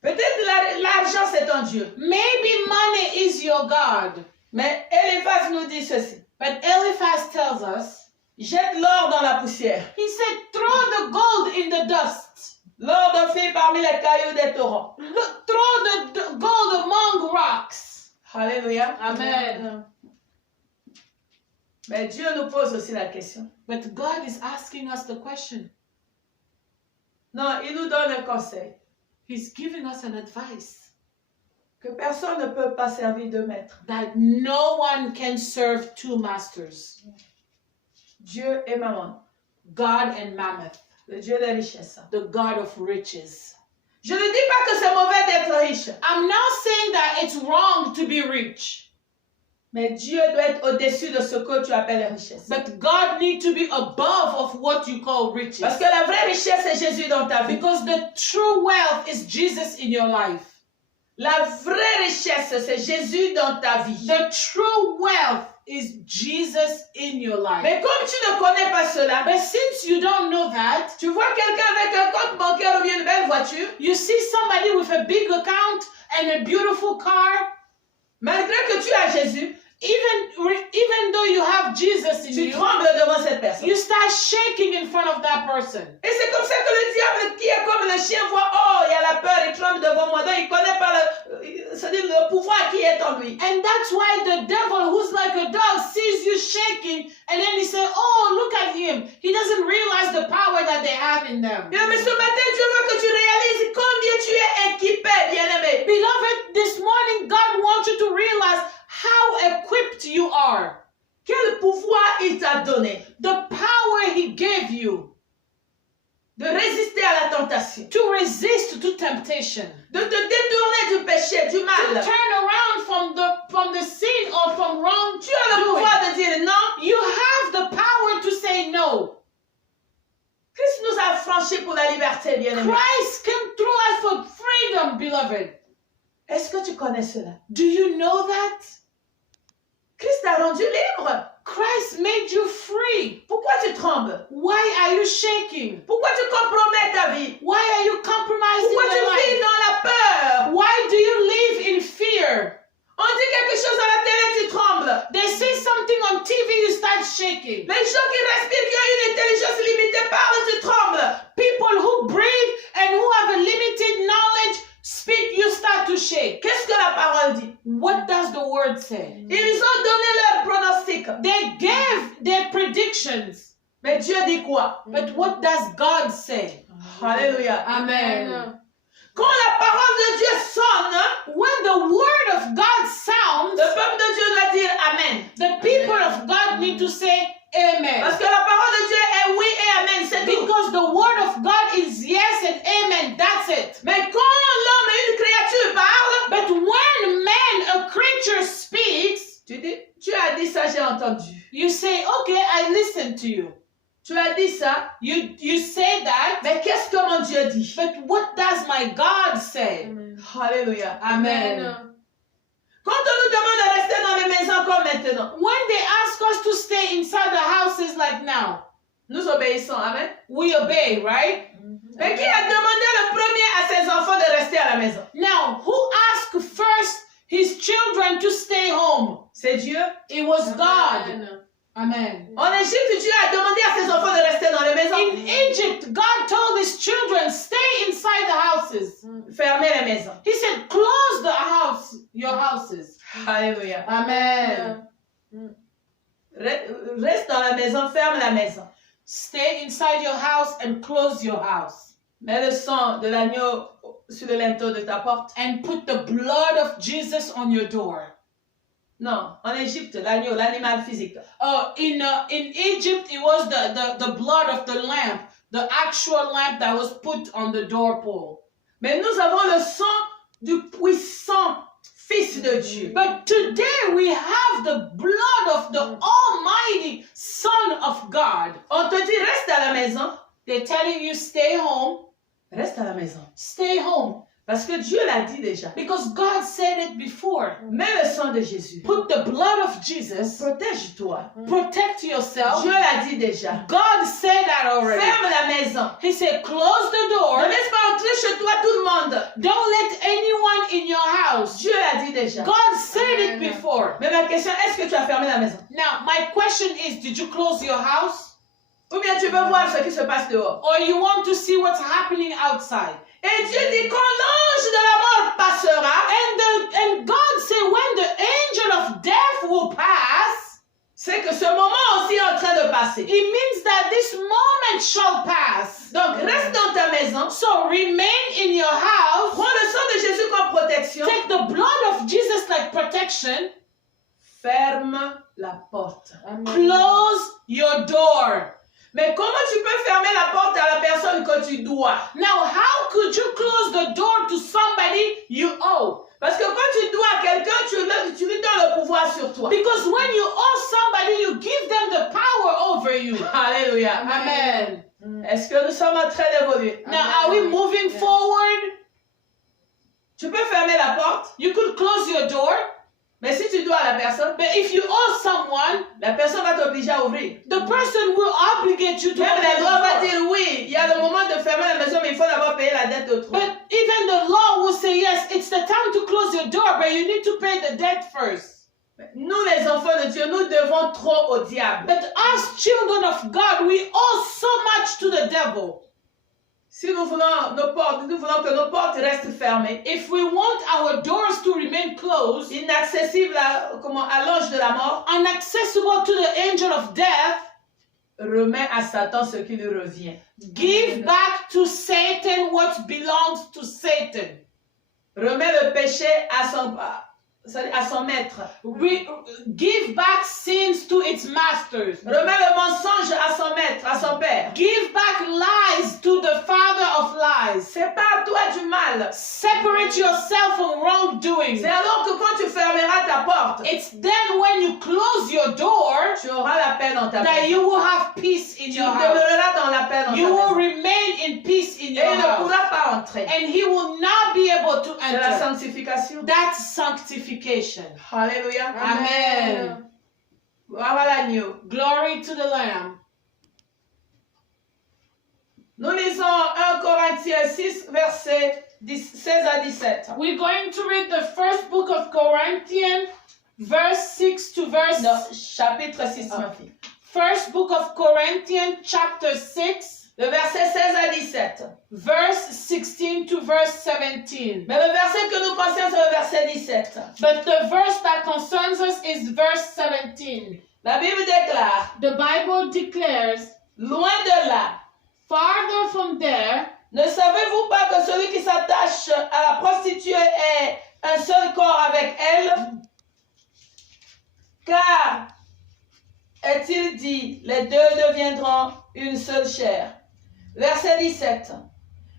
Peut-être l'argent, c'est ton Dieu. Maybe money is your God. Mais Eliphaz nous dit ceci. But Eliphaz tells us, Jette l'or dans la poussière. he said, throw the gold in the dust. L'or d'Ophir parmi les cailloux des torrents. Look, throw the gold among rocks. Alléluia. Amen. Mais Dieu nous pose aussi la question. But God is asking us the question. Non, il nous donne un conseil. He's giving us an advice Que personne ne peut pas servir de maître. that no one can serve two masters, Dieu et maman. God and Mammoth, Le Dieu des richesses. the God of riches. Je ne dis pas que c'est mauvais d'être riche. I'm not saying that it's wrong to be rich, Mais Dieu doit être au-dessus de ce que tu appelles richesse. but God needs to be above of what you call riches. Parce que la vraie richesse, c'est Jésus dans ta vie. Because the true wealth is Jesus in your life. La vraie richesse, c'est Jésus dans ta vie. The true wealth is Jesus in your life. Mais comme tu ne connais pas cela, But since you don't know that, tu vois quelqu'un avec un compte bancaire ou bien une belle voiture, you see somebody with a big account and a beautiful car, malgré que tu as Jésus, even though you have Jesus in tu you, trembles devant cette personne. you start shaking in front of that person. Et c'est comme ça que le diable, qui est comme le chien, voit, oh, il y a la peur, il tremble devant moi. Donc, il ne connaît pas c'est-à-dire le pouvoir qui est en lui. And that's why the devil, who's like a dog, sees you shaking, and then he says, oh, look at him. He doesn't realize the power that they have in them. Bien, mais ce matin, Dieu veut que tu réalises combien tu es équipé, bien-aimé. Beloved, this morning, God wants you to realize how equipped you are. Quel pouvoir il t'a donné The power he gave you de résister à la tentation, to resist to temptation, de te détourner du péché, du to mal. turn around from the sin or from wrong. Tu as le pouvoir de dire non. You have the power to say no. Christ nous a affranchis pour la liberté, bien-aimé. Christ came through us for freedom, beloved. Est-ce que tu connais cela? Do you know that? Christ t'a rendu libre. Christ made you free. Pourquoi tu trembles? Why are you shaking? Pourquoi tu compromets ta vie? Why are you compromising Pourquoi tu your vis life? dans la peur? Why do you live in fear? On dit quelque chose à la télé, tu trembles. They say something on TV, you start shaking. Les gens qui respirent, qui ont une intelligence limitée parlent, tu trembles. People who breathe and who have a limited knowledge speak, you start to shake. Qu'est-ce que la parole dit? What does the word say? Ils ont donné leur pronostic. They gave their predictions. Mais Dieu dit quoi? But what does God say? Alléluia. Amen. Quand la parole de Dieu sonne, When the word of God sounds, le peuple de Dieu doit dire Amen. the people of God need to say amen. Parce que la parole de Dieu est oui et Amen, c'est tout. Because the word of God is yes and amen. That's it. Mais quand l'homme et une créature parlent, But when man, a creature, speaks, tu as dit ça, j'ai entendu. you say, okay, I listen to you. Tu as dit ça, You say that, mais qu'est-ce que mon Dieu dit? but what does my God say? Alléluia. Amen. Quand on nous demande de rester dans les maisons comme maintenant, When they ask us to stay inside the houses like now, nous obéissons. Amen. we obey, right? Mais qui a demandé le premier à ses enfants de rester à la maison? Now, who asked first his children to stay home? C'est Dieu. It was God. Amen. En Égypte, Dieu a demandé à ses enfants de rester dans les maisons. In Egypt, God told his children, stay inside the houses. Fermez les maisons. He said, close your houses. Alléluia. Amen. Reste dans la maison, ferme la maison. Stay inside your house and close your house. Mets le sang de l'agneau sur le linteau de ta porte. And put the blood of Jesus on your door. Non, en Égypte, l'agneau, l'animal physique. In Egypt, it was the blood of the lamb, the actual lamb that was put on the doorpost. Mais nous avons le sang du puissant Fils de Dieu. But today we have the blood of the Almighty Son of God. On te dit, reste à la maison. They're telling you, stay home. Reste à la maison. Stay home. Parce que Dieu l'a dit déjà. Because God said it before. Mets le sang de Jésus. Put the blood of Jesus. Protège-toi. Protect yourself. Dieu l'a dit déjà. God said that already. Ferme la maison. He said, close the door. Ne laisse pas entrer chez toi tout le monde. Don't let anyone in your house. Dieu l'a dit déjà. God said it before. Mais ma question, est-ce que tu as fermé la maison? Now, my question is, did you close your house? Ou bien tu veux voir ce qui se passe dehors? Or you want to see what's happening outside? Et Dieu dit quand l'ange de la mort passera, And God said, when the angel of death will pass, c'est que ce moment aussi est en train de passer. it means that this moment shall pass. Donc reste dans ta maison. So remain in your house. Prends le sang de Jésus comme protection. Take the blood of Jesus like protection. Ferme la porte. Close your door. Mais comment tu peux fermer la porte à la personne que tu dois? Now, how could you close the door to somebody you owe? Parce que quand tu dois à quelqu'un, tu lui donnes le pouvoir sur toi. Because when you owe somebody, you give them the power over you. Alléluia. Amen. Est-ce que nous sommes en train d'évoluer? Now, are we moving forward? Tu peux fermer la porte, You could close your door, mais si tu dois à la personne, but if you owe someone, la personne va t'obliger à ouvrir. the person will obligate you to Même open la the loi va door. dire oui, il y a le moment de fermer la maison, mais il faut d'abord payer la dette d'autrui. But even the law will say, yes, it's the time to close your door, but you need to pay the debt first. Nous, les enfants de Dieu, nous devons trop au diable. But us children of God, we owe so much to the devil. Si nous voulons que nos portes restent fermées, If we want our doors to remain closed, inaccessibles à l'ange de la mort, inaccessible to the angel of death, remets à Satan ce qui lui revient. give back to Satan what belongs to Satan. Remets le péché à son maître. Give back sins to its masters. Remets le mensonge à son maître, à son père. Give back lies to the father of lies. Sépare-toi du mal. Separate yourself from wrongdoing. C'est alors que quand tu fermeras ta porte, It's then when you close your door tu auras la paix dans ta that maison. you will have peace in Tu your house. demeureras dans la paix dans You ta will maison. remain in peace in Et your il ne house. pourra pas entrer. And he will not be able to C'est la enter. sanctification. That's sanctification. Alléluia. Amen. Voilà l'agneau. Glory to the Lamb. Nous lisons 1 Corinthiens 6, versets 16 à 17. We're going to read the first book of Corinthians, verse 6 to verse... Non, chapitre 6, ma fille. First book of Corinthians, chapter 6, Le verset 16 à 17. verse 16 to verse 17. Mais le verset que nous concerne, c'est le verset 17. But the verse that concerns us is verse 17. La Bible déclare, The Bible declares, loin de là, farther from there, ne savez-vous pas que celui qui s'attache à la prostituée est un seul corps avec elle? Car, est-il dit, les deux deviendront une seule chair. Verset 17.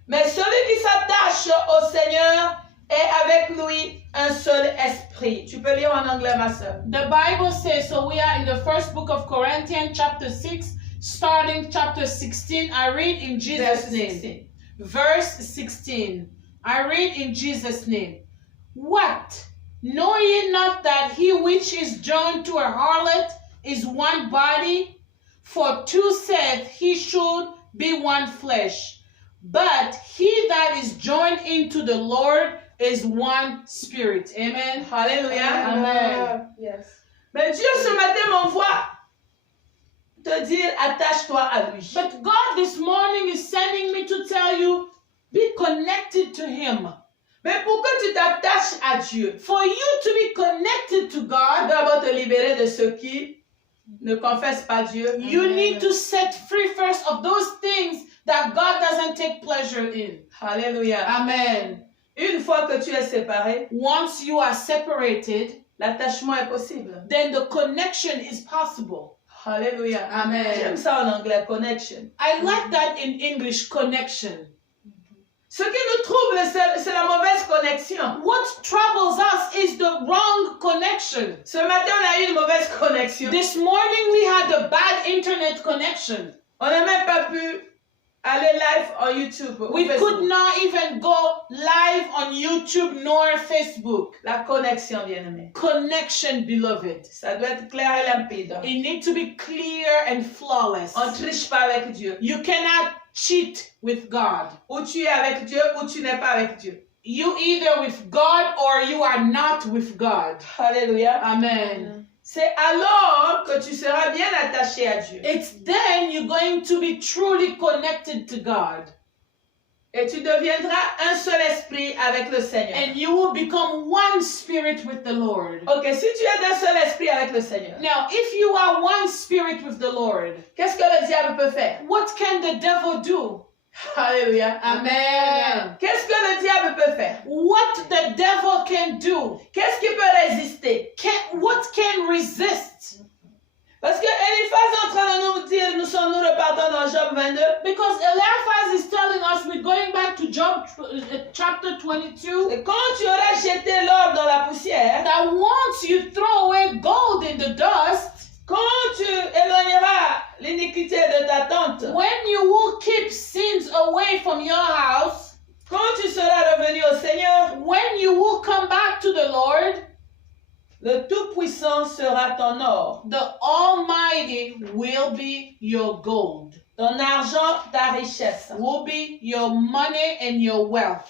Mais celui qui s'attache au Seigneur est avec lui un seul esprit. Tu peux lire en anglais, ma soeur. the Bible says, so we are in the first book of Corinthians, chapter 6, starting chapter 16. I read in Jesus' Verset name. 16. Verse 16. I read in Jesus' name. What? Know ye not that he which is joined to a harlot is one body? For two said he should be one flesh. But he that is joined into the Lord is one spirit. Amen. Alléluia. Amen. Yes. Mais Dieu ce matin m'envoie te dire, attache-toi à lui. But God this morning is sending me to tell you, be connected to him. Mais pour que tu t'attaches à Dieu, For you to be connected to tu God, dois d'abord te libérer de ceux qui ne confessent pas Dieu. you need to set free first of those things that God doesn't take pleasure in. Alléluia. Amen. Une fois que tu es séparé, Once you are separated, l'attachement est possible. then the connection is possible. Alléluia. Amen. J'aime ça en anglais, connection. I like that in English, connection. Ce qui nous trouble, c'est la mauvaise connexion. What troubles us is the wrong connection. Ce matin, on a eu une mauvaise connexion. This morning we had a bad internet connection. On n'a même pas pu aller live en YouTube. ou We Facebook. could not even go live on YouTube nor Facebook. La connexion, bien-aimé. Connection, beloved. Ça doit être clair et limpide. It needs to be clear and flawless. On ne triche pas avec Dieu. You cannot cheat with God. Ou tu es avec Dieu ou tu n'es pas avec Dieu. You either with God or you are not with God. Alléluia. Amen. C'est alors que tu seras bien attaché à Dieu. It's then you're going to be truly connected to God. Et tu deviendras un seul esprit avec le Seigneur. And you will become one spirit with the Lord. Ok, si tu es d'un seul esprit avec le Seigneur, Now, if you are one spirit with the Lord, qu'est-ce que le diable peut faire? what can the devil do? Alléluia. Amen. Qu'est-ce que le diable peut faire? What the devil can do? Qu'est-ce qui peut résister? What can resist? Parce que Eliphaz est en train de nous dire, nous repartons dans Job 22. Because Eliphaz is telling us, we're going back to Job chapter 22, Et quand tu auras jeté l'or dans la poussière, that once you throw away gold in the dust, quand tu éloigneras l'iniquité de ta tente, when you will keep sins away from your house, quand tu seras revenu au Seigneur, when Le Tout-Puissant sera ton or, The Almighty will be your gold, ton argent, ta richesse. will be your money and your wealth.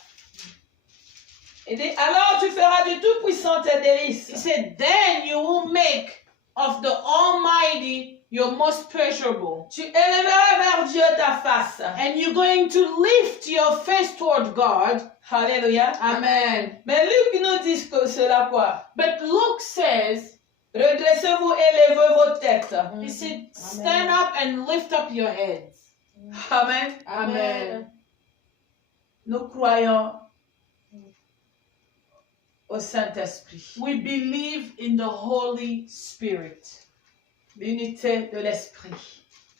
Il dit, alors tu feras du Tout-Puissant tes délices. He said, then you will make of the Almighty your most pleasurable. Tu élèveras vers Dieu ta face. And you're going to lift your face toward God. Alléluia. Amen. Mais Luc nous dit que cela quoi? But Luke says, Redressez-vous et levez vos têtes. he said, stand up and lift up your heads. Amen. Amen. Nous croyons au Saint-Esprit. We believe in the Holy Spirit. L'unité de l'Esprit.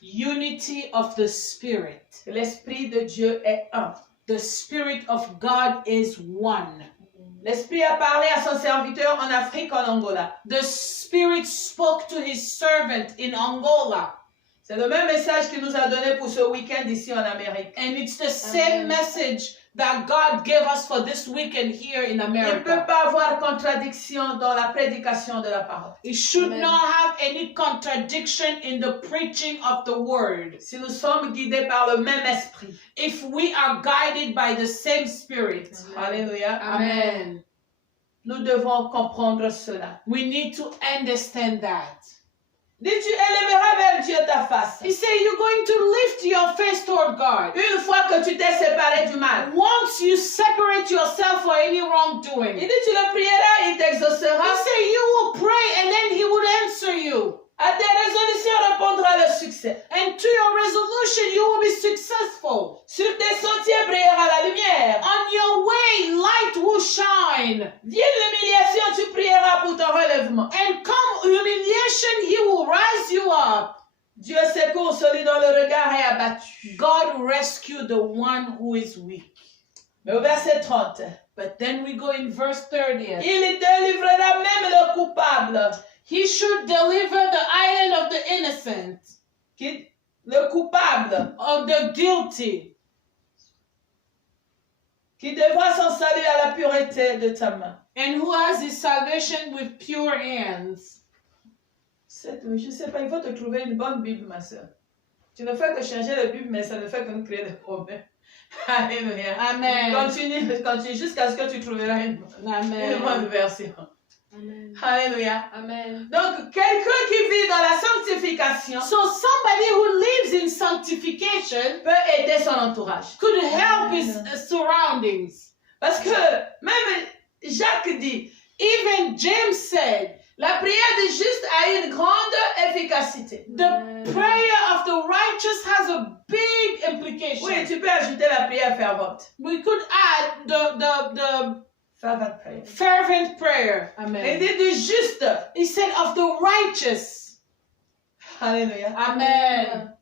Unity of the Spirit. L'Esprit de Dieu est un. The Spirit of God is one. L'Esprit a parlé à son serviteur en Afrique, en Angola. The Spirit spoke to his servant in Angola. C'est le même message qu'il nous a donné pour ce week-end ici en Amérique. And it's the same message that God gave us for this weekend here in Il ne peut America. pas avoir contradiction dans la prédication de la parole. It should not have any contradiction in the preaching of the word. Si nous sommes guidés par le même esprit. If we are guided by the same Spirit. Alléluia. Amen. Nous devons comprendre cela. We need to understand that. Dis, tu élèveras vers Dieu ta face. He said you're going to lift your face toward God. Une fois que tu t'es séparé du mal. Once you separate yourself for any wrongdoing. Il dit, tu le prieras, il t'exaucera. He said you will pray and then he would answer you. À tes résolutions répondra le succès. And to your resolution you will be successful. Sur tes sentiers brillera la lumière. On your way light will shine. Vienne l'humiliation, tu prieras pour ton relèvement. And come humiliation, he will rise you up. Dieu secourt celui dont le regard est abattu. God rescue the one who is weak. Mais au verset 30, But then we go in verse 30. il délivrera même le coupable. He should deliver the island of the innocent, Le coupable of the guilty, qui devra son salut à la pureté de ta main. and who has his salvation with pure hands. Je ne sais pas, il faut te trouver une bonne Bible, ma soeur. Tu ne fais que changer la Bible, mais ça ne fait que nous créer des problèmes. Alléluia. Amen. Continue jusqu'à ce que tu trouveras une bonne version. Amen. Alléluia. Amen. Donc, quelqu'un qui vit dans la sanctification So somebody who lives in sanctification peut aider son entourage. could help his surroundings. Parce que même Jacques dit, Even James said, la prière du juste a une grande efficacité. the prayer of the righteous has a big implication. Oui, tu peux ajouter la prière fervente. We could add the Fervent prayer. fervent prayer. Il Amen. dit du juste. He said of the righteous. Alléluia. Amen.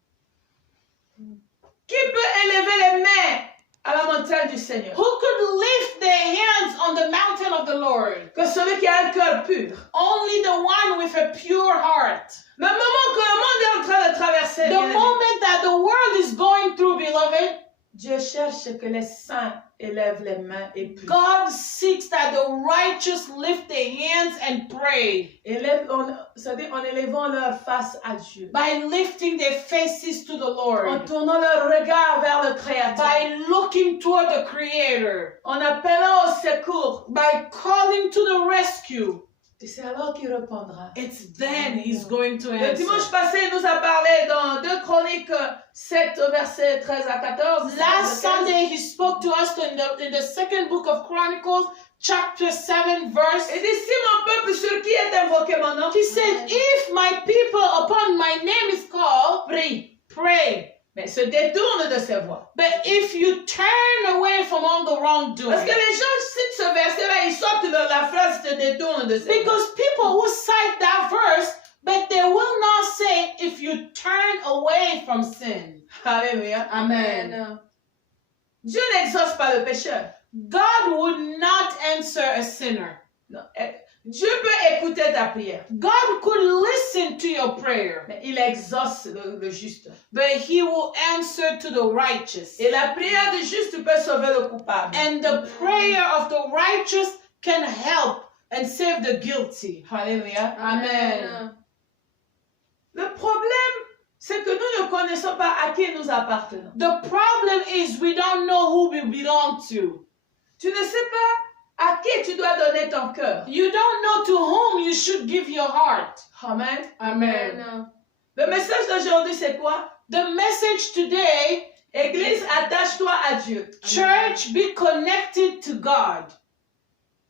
Qui peut élever les mains à la montagne du Seigneur? Who could lift their hands on the mountain of the Lord? Que celui qui a un cœur pur. Only the one with a pure heart. Le moment que le monde est en train de traverser, The moment that the world is going through, beloved, Dieu cherche que les saints élèvent les mains et prient. God seeks that the righteous lift their hands and pray C'est-à-dire en élevant leur face à Dieu. by lifting their faces to the En Lord, tournant leur regard vers le Créateur. by looking toward the Creator, En appelant au secours. by calling to the rescue. Et c'est alors qu'il répondra. It's then He's going to Le dimanche answer. passé, il nous a parlé dans 2 Chroniques 7, versets 13 à 14. Last Sunday, He spoke to us in the second book of Chronicles, chapter 7, verse. Il dit, si mon peuple sur qui est invoqué mon nom, He said, if my people upon my name is called, prie, pray. mais se détourne de ses voies. But if you turn away from all the Parce wrongdoing, que les gens citent ce verset-là, ils sortent de la phrase se détourne de ses voies. because people will cite that verse, but they will not say if you turn away from sin. Alléluia. Amen. Dieu n'exauce pas le pécheur. God would not answer a sinner. Non. Dieu peut écouter ta prière, God could listen to your prayer, mais il exauce le juste. but He will answer to the righteous. Et la prière du juste peut sauver le coupable. And the prayer of the righteous can help and save the guilty. Alléluia. Amen. Le problème, c'est que nous ne connaissons pas à qui nous appartenons. The problem is we don't know who we belong to. Tu ne sais pas à qui tu dois donner ton cœur. You don't know to whom you should give your heart. Amen. Amen. Le message d'aujourd'hui, c'est quoi? The message today, Église, attache-toi à Dieu. church, be connected to God.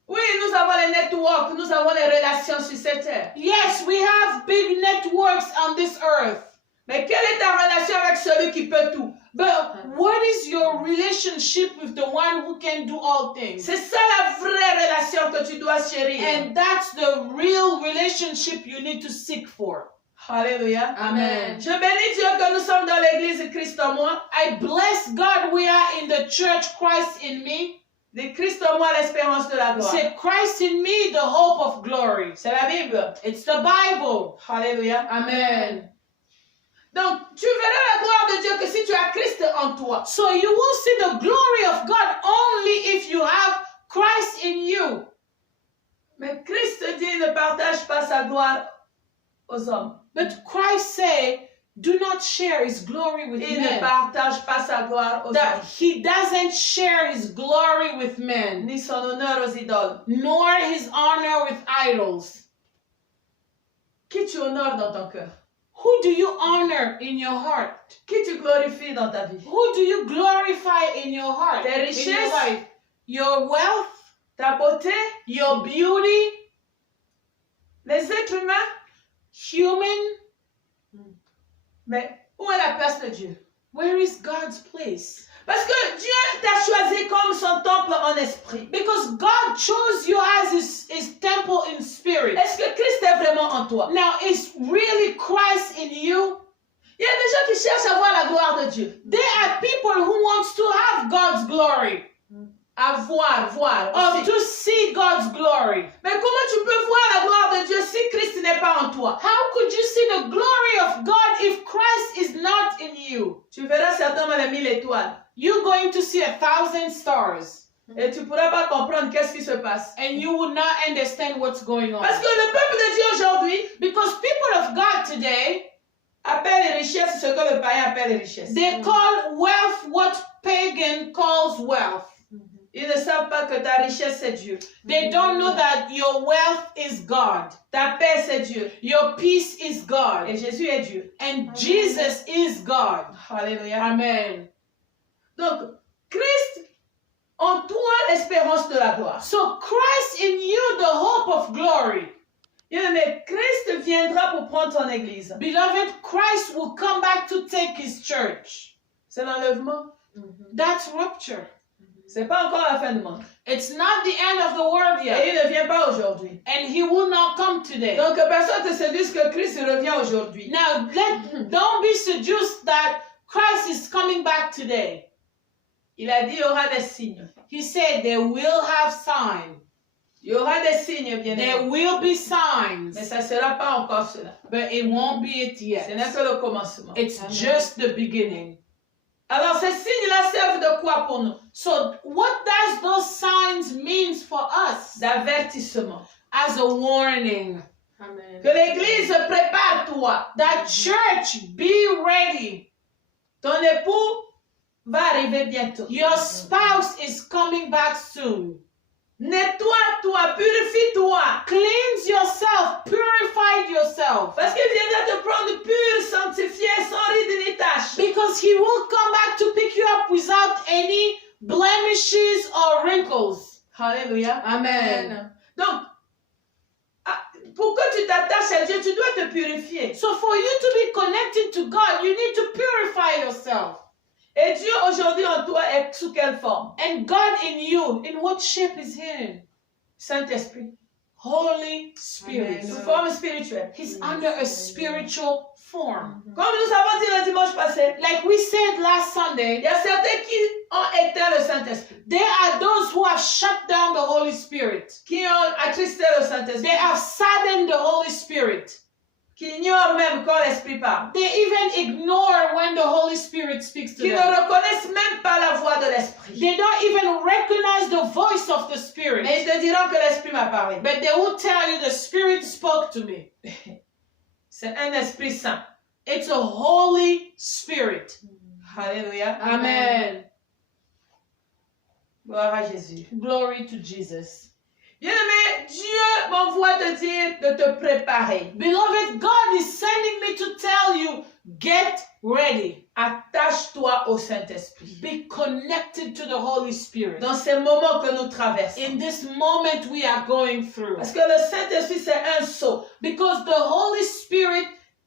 Oui, nous avons les networks, nous avons les relations sur cette terre. Yes, we have big networks on this earth. Mais quelle est ta relation avec celui qui peut tout? But what is your relationship with the one who can do all things? C'est ça la vraie relation que tu dois chérir. And that's the real relationship you need to seek for. Alléluia. Amen. Je bénis Dieu que nous sommes dans l'église Christ en moi. I bless God we are in the church Christ in me. De Christ en moi, l'espérance de la gloire. Say Christ in me, the hope of glory. C'est la Bible. It's the Bible. Alléluia. Amen. Donc, tu verras la gloire de Dieu que si tu as Christ en toi. So you will see the glory of God only if you have Christ in you. Mais Christ dit ne partage pas sa gloire aux hommes. But Christ say, do not share his glory with Il ne men. partage pas sa gloire aux That hommes. he doesn't share his glory with men, Ni son honneur aux idoles. nor his honor with idols. Qui tu honores dans ton cœur? Who do you honor in your heart? Qui tu glorifies dans ta vie? Who do you glorify in your heart? Tes In your richesses? life? Your wealth? Ta beauté? Your beauty? Les êtres humains? Human? Mais où est la place de Dieu? Where is God's place? Parce que Dieu t'a choisi comme son temple en esprit. Because God chose you as his temple in spirit. Est-ce que Christ est vraiment en toi? Now, is really Christ in you? Il y a des gens qui cherchent à voir la gloire de Dieu. There are people who wants to have God's glory, À voir. or aussi. to see God's glory. Mais comment tu peux voir la gloire de Dieu si Christ n'est pas en toi? How could you see the glory of God if Christ is not in you? Tu verras certainement les 1000 étoiles. You're going to see 1,000 stars, Et tu ne pourras pas comprendre qu'est-ce qui se passe. and you will not understand what's going on. Parce que le peuple de Dieu aujourd'hui Because people of God today, appelle les richesses ce que le païen appelle les richesses. they call wealth what pagan calls wealth. Ils ne savent pas que ta richesse c'est Dieu. They don't know that your wealth is God. Ta paix c'est Dieu. Your peace is Et God. Jésus est Dieu. And Jesus is God. Alléluia. Amen. Donc, Christ en toi l'espérance de la gloire. So Christ in you, the hope of glory. Mais Christ viendra pour prendre ton église. Beloved, Christ will come back to take his church. C'est l'enlèvement. That's rapture. C'est pas encore la fin du monde. It's not the end of the world Et yet. il ne vient pas aujourd'hui. And he will not come today. Donc, personne ne te séduise que Christ revient aujourd'hui. Now, don't be seduced that Christ is coming back today. Il a dit il y aura des signes. He said there will have signs. Il y aura des signes, bien There aimé. will be signs. Mais ça ne sera pas encore cela. But it won't be it Ce yet. n'est que le commencement. It's just the beginning. Alors, ces signes-là servent de quoi pour nous? So what does those signs mean for us? D'avertissement. As a warning. Que l'église prépare-toi. That church, be ready. Ton époux va arriver bientôt. Your spouse is coming back soon. Nettoie-toi, purifie-toi. Cleanse yourself, purify yourself. Parce qu'il viendra te prendre pur, sanctifié, sans ride ni tache. Because he will come back to pick you up without any blemishes or wrinkles. Alléluia. Amen. Donc, pour que tu t'attaches à Dieu, tu dois te purifier. So for you to be connected to God, you need to purify yourself. Et Dieu aujourd'hui en toi est sous quelle forme? And God in you, in what shape is he in? Saint-Esprit. Holy Spirit. Sous forme spirituelle. He's under a spiritual form. Comme nous avons dit le dimanche passé, Like we said last il Sunday, y a certains qui ont éteint le Saint-Esprit. there are those who have shut down the Holy Spirit. Qui ont attristé le Saint-Esprit. They have saddened the Holy Spirit. Qui ignorent même quand l'Esprit parle. They even ignore when the Holy Spirit speaks to Qui ne them. reconnaissent même pas la voix de l'Esprit. They don't even recognize the voice of the Spirit. Mais ils te diront que l'Esprit m'a parlé. But they will tell you the Spirit spoke to me. C'est un Esprit Saint. It's a Holy Spirit. Alléluia. Amen. Gloire à Jésus. Glory to Jesus. Bien-aimé, Dieu m'envoie te dire de te préparer. Beloved, God is sending me to tell you, get ready. Attache-toi au Saint-Esprit. Be connected to the Holy Spirit. Dans ces moments que nous traversons. In this moment we are going through. Parce que le Saint-Esprit, c'est un sceau. Because the Holy Spirit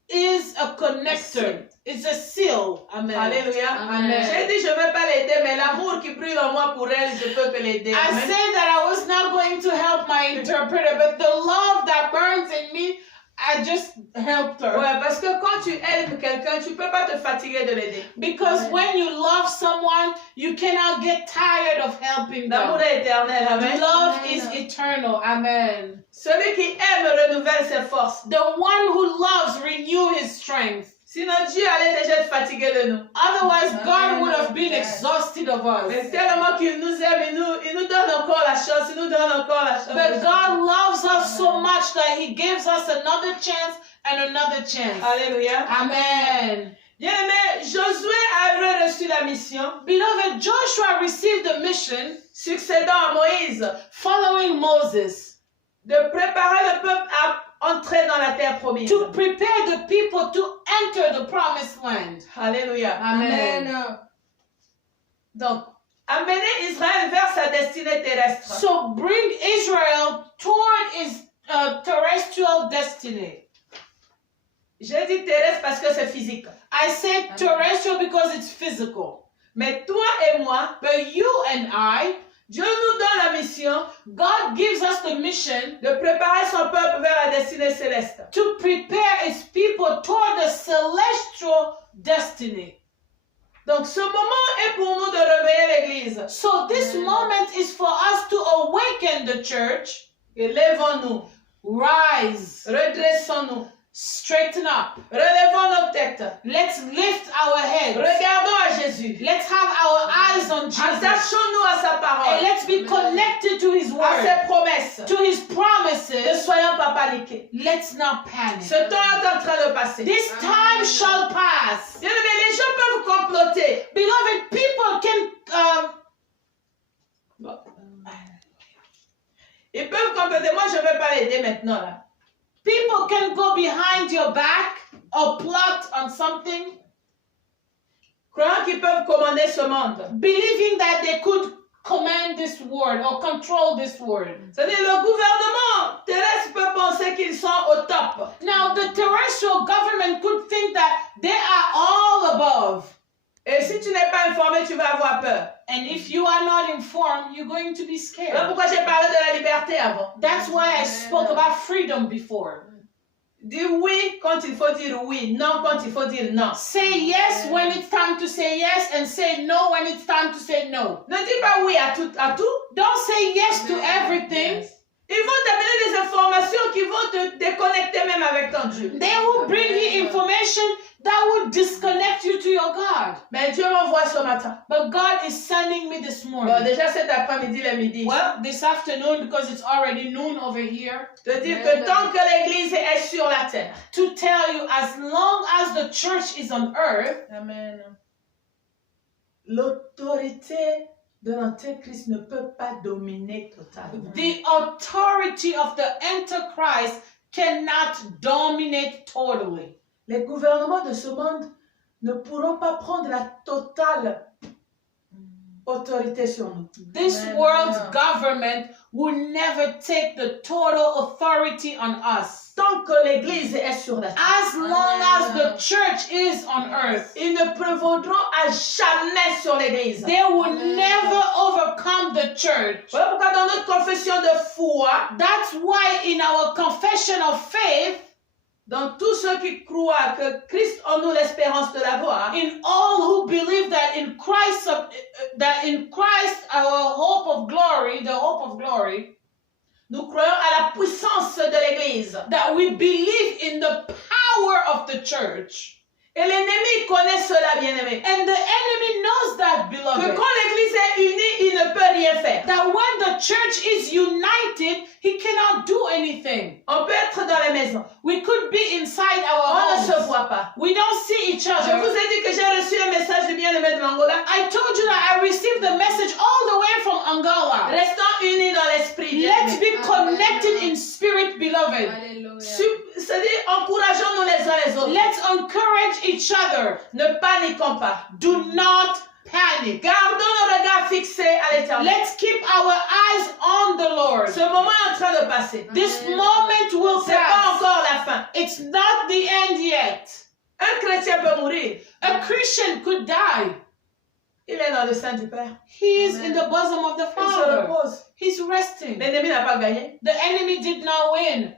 is a connector. It's a seal. Amen. Alléluia. Amen. J'ai dit, je ne vais pas l'aider, mais l'amour qui brûle en moi pour elle, je peux que l'aider. I Amen. said that I was not going to help my interpreter, but the love that burns in me, I just helped her. Ouais, parce que quand tu aides quelqu'un, tu ne peux pas te fatiguer de l'aider. Because when you love someone, you cannot get tired of helping L'amour them. est éternel. Amen. Love Amen. is eternal. Amen. Celui qui aime renouvelle ses forces. The one who loves renew his strength. Sinon, Dieu allait déjà être fatigué de nous. Otherwise, God Amen. would have been Yes. exhausted of us. Mais tellement qu'il nous aime, il nous donne encore la chance, il nous donne encore la chance. But God loves us so much that He gives us another chance and another chance. Alléluia. Amen. Bien-aimé, Josué avait reçu la mission, Beloved, Joshua received the mission succédant à Moïse, following Moses de préparer le peuple à entrer dans la terre promise. to prepare the people to enter the promised land. Alléluia. Amen. Amen. Donc, amener Israël vers sa destinée terrestre. So bring Israel toward its terrestrial destiny. J'ai dit terrestre parce que c'est physique. I said terrestrial because it's physical. Mais toi et moi, But you and I, Dieu nous donne la mission God gives us the mission de préparer son peuple vers la destinée céleste. to prepare its people toward the celestial destiny. Donc, ce moment est pour nous de réveiller l'Église. So this moment is for us to awaken the church, Élevons-nous, rise, redressons-nous, straighten up. relevons nos têtes, Let's lift our heads. regardons à Jésus, Let's have our eyes on Jesus. attachons-nous à sa And parole, let's be connected to His à word, ses promesses. to His Ne promises. soyons pas paniqués. Let's not panic. Ce temps est en train de passer. This time shall pass. Bien aimé, les gens peuvent comploter. Beloved, people can Ils peuvent comploter. Moi, je ne vais pas l'aider maintenant. Là. people can go behind your back or plot on something, Croyant qu'ils peuvent commander ce monde. believing that they could command this world or control this world. C'est-à-dire, le gouvernement terrestre peut penser qu'ils sont au top. Now, the terrestrial government could think that they are all above. Et si tu n'es pas informé, tu vas avoir peur. And if you are not informed, you're going to be Voilà scared. pourquoi j'ai parlé de la liberté avant. That's why I spoke about freedom before. Dis oui quand il faut dire oui, non quand il faut dire non. Say yes when it's time to say yes and say no when it's time to say no. Ne dis pas oui à tout. Don't say yes to everything. Ils vont t'amener des informations qui vont te déconnecter même avec ton Dieu. They will bring you information that will disconnect you to your God. Mais Dieu m'envoie ce matin. But God is sending me this Bon, morning. déjà cet après-midi, le midi. Well, this afternoon, because it's already noon over here, Te dire que tant que l'Église est sur la terre, to tell you as long as the church is on earth, Amen. L'autorité de l'Antéchrist ne peut pas dominer totalement. the authority of the Antichrist cannot dominate totally. Les gouvernements de ce monde ne pourront pas prendre la totale autorité sur nous. This Amen. world's government will never take the total authority on us. Tant que l'Église est sur la terre, As long as the church is on earth, ils ne prévaudront à jamais sur l'Église. they will never overcome the church. Voilà pourquoi dans notre confession de foi, That's why in our confession of faith, dans tous ceux qui croient que Christ en nous l'espérance de la gloire, in all who believe that in Christ, our hope of glory, the hope of glory, nous croyons à la puissance de l'Église. that we believe in the power of the church. Et l'ennemi connaît cela, bien-aimé. And the enemy knows that, Que beloved. quand l'Église est unie, il ne peut rien faire. That when the church is united, he cannot do anything. On peut être dans les maisons. We could be inside our On ne se homes. voit pas. We don't see each Je vous other. ai dit que j'ai reçu un message du bien-aimé de l'Angola. I told you that I received the message all the way from Angola. Restons unis dans l'esprit. Let's bien-aimés. be connected in spirit, beloved. C'est-à-dire, encourageons-nous les uns les autres. Let's encourage each other. Ne paniquons pas. Do not panic. Gardons nos regards fixés à l'éternel. Let's keep our eyes on the Lord. Ce moment est en train de passer. This moment will C'est pas pass. encore la fin. It's not the end yet. Un chrétien peut mourir. A Christian could die. Il est dans le sein du Père. He is in the bosom of the Il se Father. repose. He's resting. L'ennemi n'a pas gagné. The enemy did not win.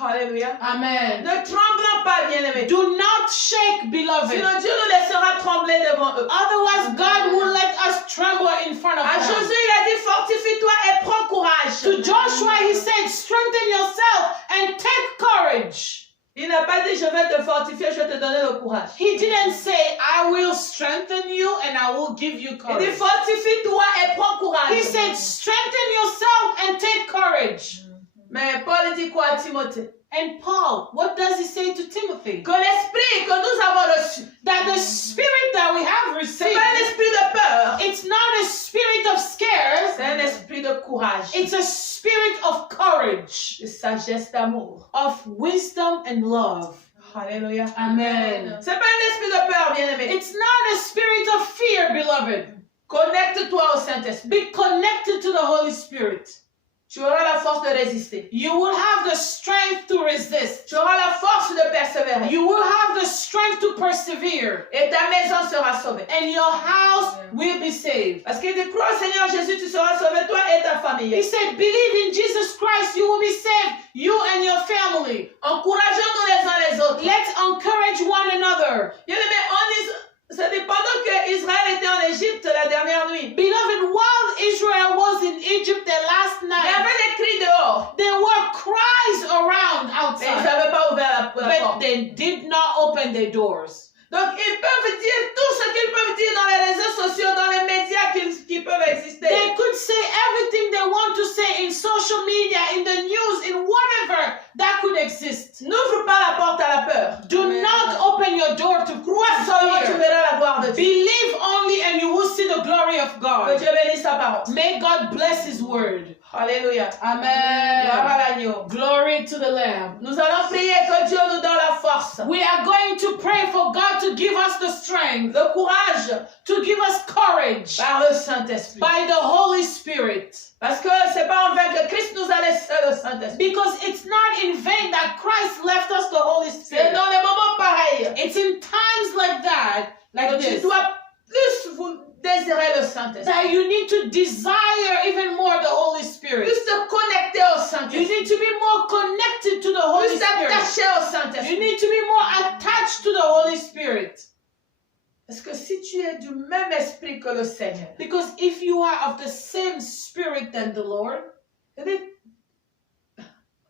Alléluia. Amen. Ne tremblons pas, bien-aimés. Do not shake, beloved. Sinon Dieu nous laissera trembler devant eux. Otherwise, God will let us tremble in front of À them. Josué, il a dit, fortifie-toi et prends courage. To Joshua, he said, strengthen yourself and take courage. Il n'a pas dit, je vais te fortifier, je vais te donner le courage. He didn't say, I will strengthen you and I will give you Il dit, courage. fortifie-toi et prends courage. He said, strengthen yourself and take courage. Mais Paul dit quoi à Timothée? And Paul, what does he say to Timothy? Que l'esprit que nous avons reçu, That the spirit that we have c'est received, pas un esprit de peur, it's not a spirit of scares, c'est un esprit de courage, it's a spirit of courage, de sagesse, d'amour. of wisdom and love. Alléluia. Amen. C'est pas un esprit de peur, bien-aimé. It's not a spirit of fear, beloved. Connecte-toi au Saint-Esprit. Be connected to the Holy Spirit. Tu auras la force de résister. You will have the strength to resist. Tu auras la force de persévérer. You will have the strength to persevere. Et ta maison sera sauvée. And your house will be saved. Parce qu'il dit, crois au Seigneur Jésus, tu seras sauvé, toi et ta famille. He said, believe in Jesus Christ, you will be saved, you and your family. Encourageons-nous les uns les autres. Let's encourage one another. Bien-aimé, c'est pendant que Israël était en Égypte la dernière nuit. Beloved, while Israel was in Egypt the last Il y night, avait des cris dehors. there were cries around Mais ils outside, n'avaient pas ouvert la but porte. they did not open their doors. Donc, ils peuvent dire tout ce qu'ils peuvent dire dans les réseaux sociaux, dans les médias qui peuvent exister. They could say everything they want to say in social media, in the news, in whatever that could exist. N'ouvre pas la porte à la peur. Do not open your door to Crois seulement, tu fear. verras la gloire de Dieu. Believe only and you will see the glory of Que God. Dieu bénisse sa parole. May God bless His word. Alléluia. Gloire Amen. à l'agneau. Glory to the Lamb. Nous allons prier que Dieu nous donne la force, We are going to pray for God to give us the strength, le courage to give us courage par le Saint-Esprit. by the Holy Spirit. Parce que c'est pas en vain que Christ nous a laissé le Saint-Esprit. Because it's not in vain that Christ left us the Holy C'est Spirit. dans les moments pareils It's in times like that, like que tu this, dois plus désirer le Saint-Esprit. that you need to desire even more the Holy Spirit. Plus te connecter au You Saint-Esprit. need to be more connected to the Holy Plus Spirit. t'attacher au You Saint-Esprit. need to be more attached to the Holy Spirit. Parce que si tu es du même esprit que le Seigneur, Because if you are of the same spirit than the Lord,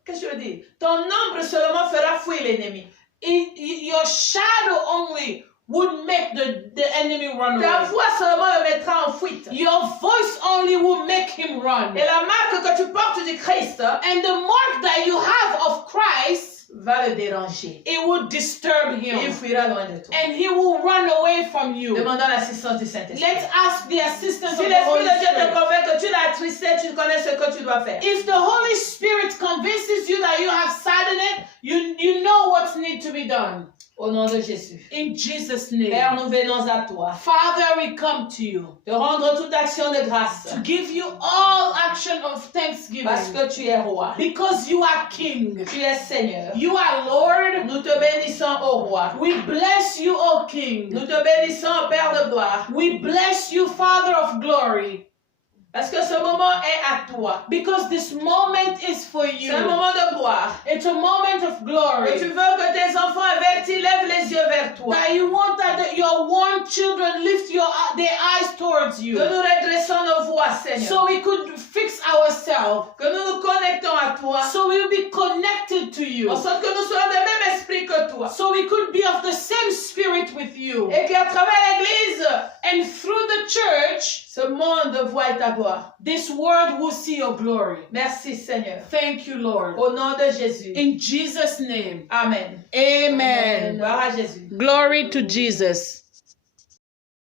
qu'est-ce que je veux dire? Ton ombre seulement fera fuir l'ennemi. your shadow only would make the enemy run Ta away. voix seulement le mettra en fuite. Your voice only will make him run. Et la marque que tu portes du Christ And the mark that you have of Christ, va le déranger. it would disturb Et il him. fuira loin de toi. And he will run away from you. Demandons l'assistance du Saint-Esprit. Let's ask the assistance Si of the l'Esprit Holy de Dieu te Spirit. convainc que tu l'as attristé, tu connais ce que tu dois faire. If the Holy Spirit convinces you that you have saddened it, you know what needs to be done. Au nom de Jésus. In Jesus' Père, name. nous venons à toi. Father, we come to you De rendre toute action de grâce. to give you all action of thanksgiving. Parce que tu es roi. Because you are King. Tu es Seigneur. You are Lord. Nous te bénissons, ô roi. We bless you, O King. Nous te bénissons, Père de gloire. We bless you, Father of glory. Parce que ce moment est à toi. Because this moment is for you. C'est un moment de gloire. It's a moment of Et tu glory. veux que tes enfants avertis lèvent les yeux vers toi. That you want that your one children lift their eyes towards you. Que nous redressons nos voix, Seigneur. So we could fix ourselves. Que nous nous connectons à toi. So we'll be connected to you. En sorte que nous soyons de même esprit que toi. So we could be of the same spirit with you. Et qu'à travers l'Église, And through the church, ce monde voit ta gloire. this world will see your glory. Merci Seigneur. Thank you, Lord. Au nom de Jésus. In Jesus' name. Amen. Amen. Gloire à Jésus. Glory to Jesus.